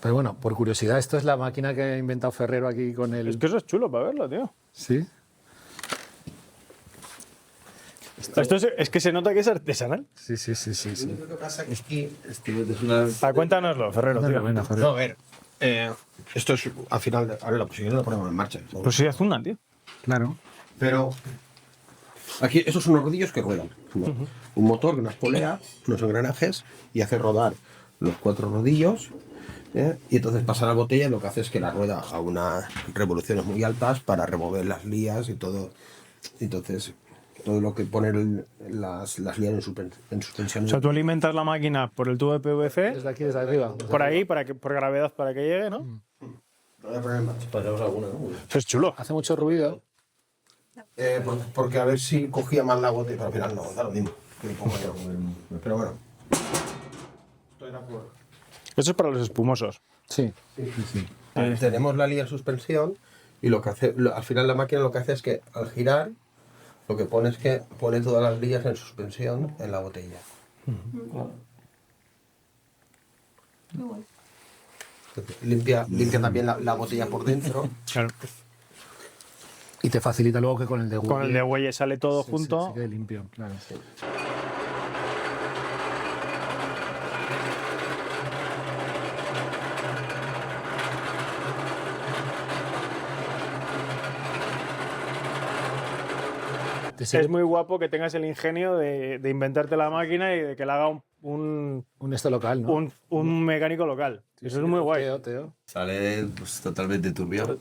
Pero bueno, por curiosidad, esto es la máquina que ha inventado Ferrero aquí con el... es que eso es chulo para verlo, tío. Sí. Esto es que se nota que es artesanal. Sí. Lo que pasa es que Cuéntanoslo, Ferrero, tío. Venga, Ferrero. no, a ver, esto es al final, ahora la posibilidad lo ponemos en marcha. ¿no? Pues sí, Azuna, tío. Claro. Pero aquí estos son unos rodillos que ruedan. ¿No? Un motor que nos polea, unos engranajes y hace rodar los 4 rodillos. Y entonces pasa la botella y lo que hace es que la rueda a unas revoluciones muy altas para remover las lías y todo. Entonces, todo lo que pone las lías en suspensión. O sea, tú alimentas la máquina por el tubo de PVC, Desde aquí, desde arriba. por ahí, por gravedad, para que llegue, ¿no? Lo voy a poner en marcha. Pasamos alguna, ¿no? Eso es chulo. Hace mucho ruido. Porque a ver si cogía más la botella, pero al final no, da lo mismo. Que le pongo yo. Pero bueno. Esto era por... Eso es para los espumosos. Sí. Tenemos la línea en suspensión y lo que hace, al final la máquina lo que hace es que al girar lo que pone es que pone todas las líneas en suspensión en la botella. Entonces, limpia también la botella por dentro. Claro. Y te facilita luego que con el de Google... Con el de Huelle sale todo se junto. quede limpio, claro. Es muy guapo que tengas el ingenio de inventarte la máquina y de que la haga un esto local, ¿no? un mecánico local. Eso es muy guay. Teo. Sale pues, totalmente turbio.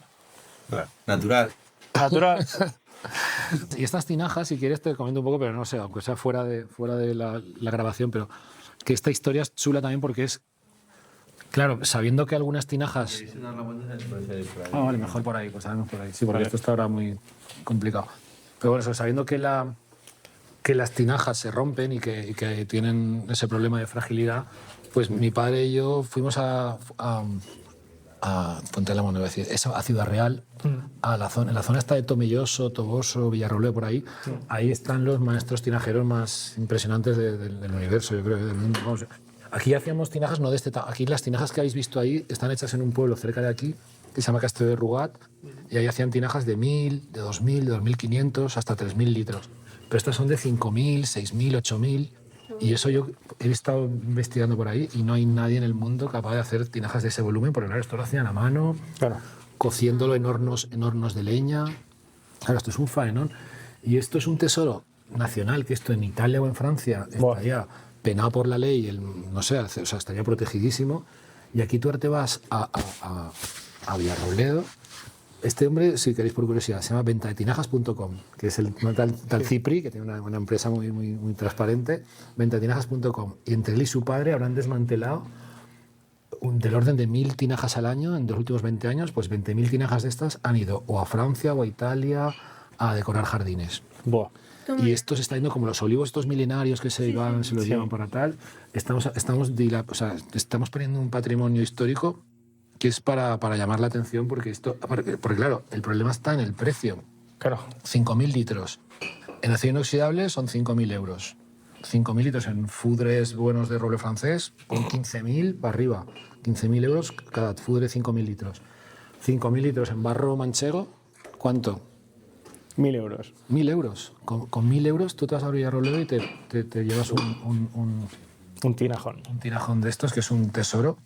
Natural. Natural. Y estas tinajas, si quieres, te comento un poco, pero no sé, aunque sea fuera de la grabación, pero que esta historia es chula también porque es, claro, sabiendo que algunas tinajas... Ah, vale, mejor por ahí, pues sabemos por ahí. Sí, porque esto está ahora muy complicado. Pero bueno, eso, sabiendo que las tinajas se rompen y que tienen ese problema de fragilidad, pues mi padre y yo fuimos a Fuente Álamo, no iba a decir, a Ciudad Real, en la zona esta de Tomelloso, Toboso, Villarrobledo, por ahí. Ahí están los maestros tinajeros más impresionantes del universo, yo creo, del mundo. Vamos, aquí hacíamos tinajas no de este tamaño. Aquí las tinajas que habéis visto ahí están hechas en un pueblo cerca de aquí, que se llama Castelló de Rugat, y ahí hacían tinajas de 1.000, de 2.000, de 2.500, hasta 3.000 litros. Pero estas son de 5.000, 6.000, 8.000... Y eso yo he estado investigando por ahí y no hay nadie en el mundo capaz de hacer tinajas de ese volumen, porque claro, esto lo hacían a mano, Claro. cociéndolo en hornos de leña. Claro, esto es un faenón. Y esto es un tesoro nacional, que esto en Italia o en Francia estaría penado por la ley, no sé, o sea, estaría protegidísimo. Y aquí tú ahora te vas a Villarrobledo Este hombre, si queréis por curiosidad, se llama ventadeTinajas.com, que es el tal Cipri, que tiene una empresa muy transparente, ventadeTinajas.com. Y entre él y su padre habrán desmantelado del orden de 1.000 tinajas al año en los últimos 20 años, pues 20.000 tinajas de estas han ido o a Francia o a Italia a decorar jardines. Buah. Y esto se está yendo como los olivos estos milenarios que se los llevan para tal. Estamos poniendo un patrimonio histórico que es para llamar la atención, porque claro, el problema está en el precio. Claro. 5.000 litros. En acero inoxidable son 5.000 euros. 5.000 litros en fudres buenos de roble francés, con 15.000 para arriba. 15.000 euros cada fudre, 5.000 litros. 5.000 litros en barro manchego, ¿cuánto? 1.000 euros. 1.000 euros. Con 1.000 euros tú te vas a abrir a Robledo y te llevas Un tinajón. un tirajón de estos, que es un tesoro.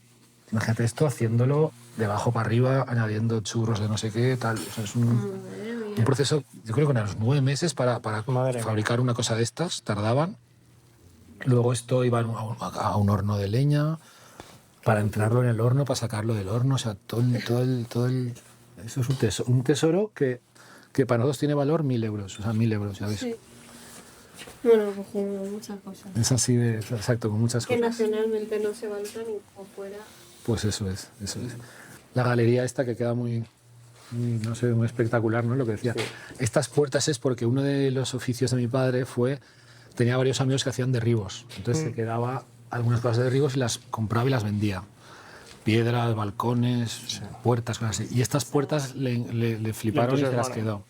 Imagínate esto haciéndolo de abajo para arriba, añadiendo churros de no sé qué, tal. O sea, es un proceso, yo creo que unos 9 meses para fabricar una cosa de estas, tardaban. Luego esto iba a un horno de leña, para entrarlo en el horno, para sacarlo del horno. O sea, todo el eso es un tesoro que para nosotros tiene valor 1.000 euros. O sea, 1.000 euros, ya ves. Sí. Bueno, pues con muchas cosas. Es así de exacto, con muchas Que cosas. nacionalmente no se valoran ni por fuera. Pues eso es. La galería esta que queda muy, no sé, muy espectacular, ¿no? Lo que decía. Sí. Estas puertas es porque uno de los oficios de mi padre tenía varios amigos que hacían derribos. Entonces se quedaba algunas cosas de derribos y las compraba y las vendía. Piedras, balcones, puertas, cosas así. Y estas puertas le fliparon y se las quedó.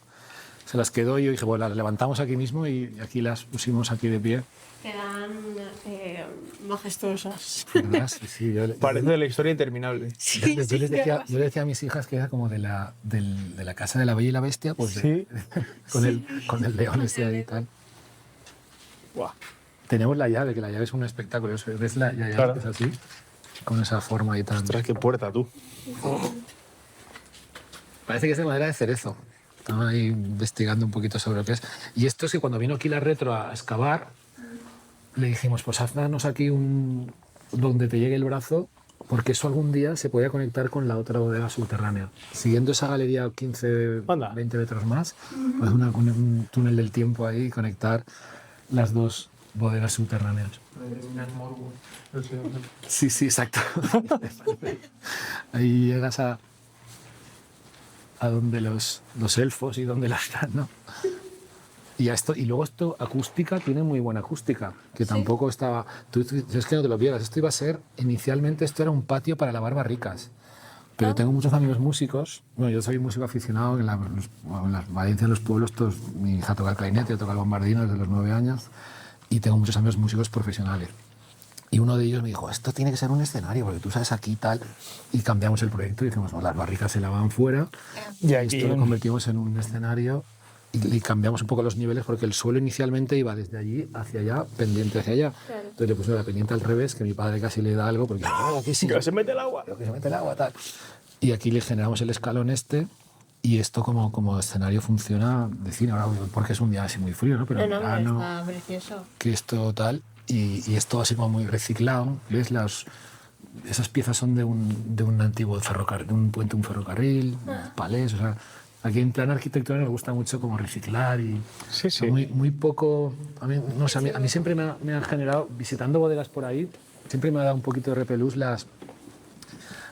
Se las quedó y yo dije, bueno, las levantamos aquí mismo y aquí las pusimos aquí de pie. Quedan majestuosas. ¿Verdad? Sí, Parece de la historia interminable. Yo le decía a mis hijas que era como de la casa de la Bella y la Bestia, pues Sí. con el león este ahí y tal. Buah. Tenemos la llave, que la llave es un espectáculo. ¿Ves la llave? Claro. Que es así, con esa forma y tal. Ostras, qué puerta, tú. Parece que es de madera de cerezo. Estaba ahí investigando un poquito sobre lo que es. Y esto es que cuando vino aquí la Retro a excavar, le dijimos, pues haznos aquí donde te llegue el brazo, porque eso algún día se podía conectar con la otra bodega subterránea. Siguiendo esa galería 15, Anda. 20 metros más, pues un túnel del tiempo ahí y conectar las dos bodegas subterráneas. Sí, exacto. Ahí llegas a donde los elfos y donde las están, ¿no? Y luego esto, acústica, tiene muy buena acústica, que tampoco estaba... Es que no te lo pierdas, inicialmente esto era un patio para lavar barricas. Pero tengo muchos amigos músicos, bueno, yo soy músico aficionado, en Valencia, en los pueblos, mi hija toca el clarinete, yo toco el bombardino desde los 9 años, y tengo muchos amigos músicos profesionales. Y uno de ellos me dijo, esto tiene que ser un escenario, porque tú sabes aquí y tal. Y cambiamos el proyecto y dijimos, bueno, las barricas se lavaban fuera, y esto lo convertimos en un escenario y cambiamos un poco los niveles, porque el suelo inicialmente iba desde allí hacia allá, pendiente hacia allá. Claro. Entonces le pusimos la pendiente al revés, que mi padre casi le da algo, porque aquí sí, Que se mete el agua. que se mete el agua, tal. Y aquí le generamos el escalón este, y esto como escenario funciona de cine, ahora porque es un día así muy frío, ¿no? Pero en No, verano, está precioso. que esto tal, y esto así como muy reciclado, ¿ves? Esas piezas son de un antiguo ferrocarril, de un puente, un ferrocarril, palés, o sea, aquí en plan arquitectónico nos gusta mucho como reciclar y Sí, sí. muy poco, a mí, no sé, a mí siempre me han generado, visitando bodegas por ahí, siempre me ha dado un poquito de repelús la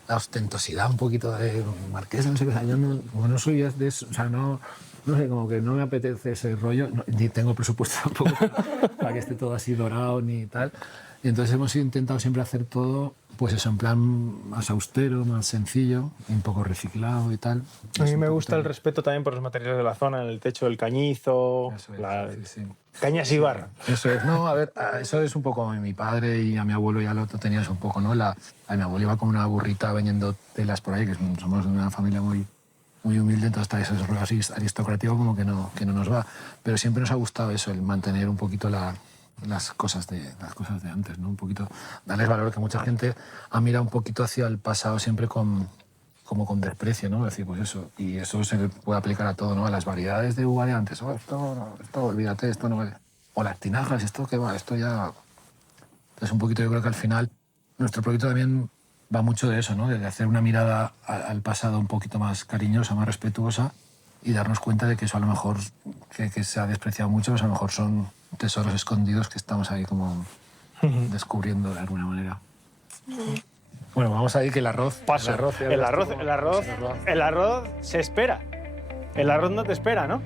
ostentosidad, un poquito de marquesa, no sé qué, o sea, yo no soy de eso, o sea, no sé, como que no me apetece ese rollo, ni tengo presupuesto tampoco para que esté todo así dorado ni tal. Y entonces hemos intentado siempre hacer todo, pues eso, en plan más austero, más sencillo, un poco reciclado y tal. A mí me gusta el respeto también por los materiales de la zona, en el techo del cañizo, Eso es, la sí. caña sibar. Eso es, no, a ver, eso es un poco a mi padre y a mi abuelo ya lo tenía eso un poco, ¿no? A mi abuelo iba con una burrita vendiendo telas por ahí, que somos de una familia muy humilde, entonces está ese rollo así aristocrático como que no nos va. Pero siempre nos ha gustado eso, el mantener un poquito las cosas de antes, ¿no? Un poquito darles valor, que mucha gente ha mirado un poquito hacia el pasado siempre como con desprecio, ¿no? Es decir, pues eso, y eso se puede aplicar a todo, ¿no? A las variedades de uva de antes, esto olvídate, esto no vale. O las tinajas, esto que va, esto ya... Entonces un poquito yo creo que al final nuestro proyecto también va mucho de eso, ¿no? De hacer una mirada al pasado un poquito más cariñosa, más respetuosa y darnos cuenta de que eso a lo mejor, que se ha despreciado mucho, pues a lo mejor son tesoros escondidos que estamos ahí como descubriendo de alguna manera. Bueno, vamos a ir que el arroz... Paso. El arroz se espera. El arroz no te espera, ¿no?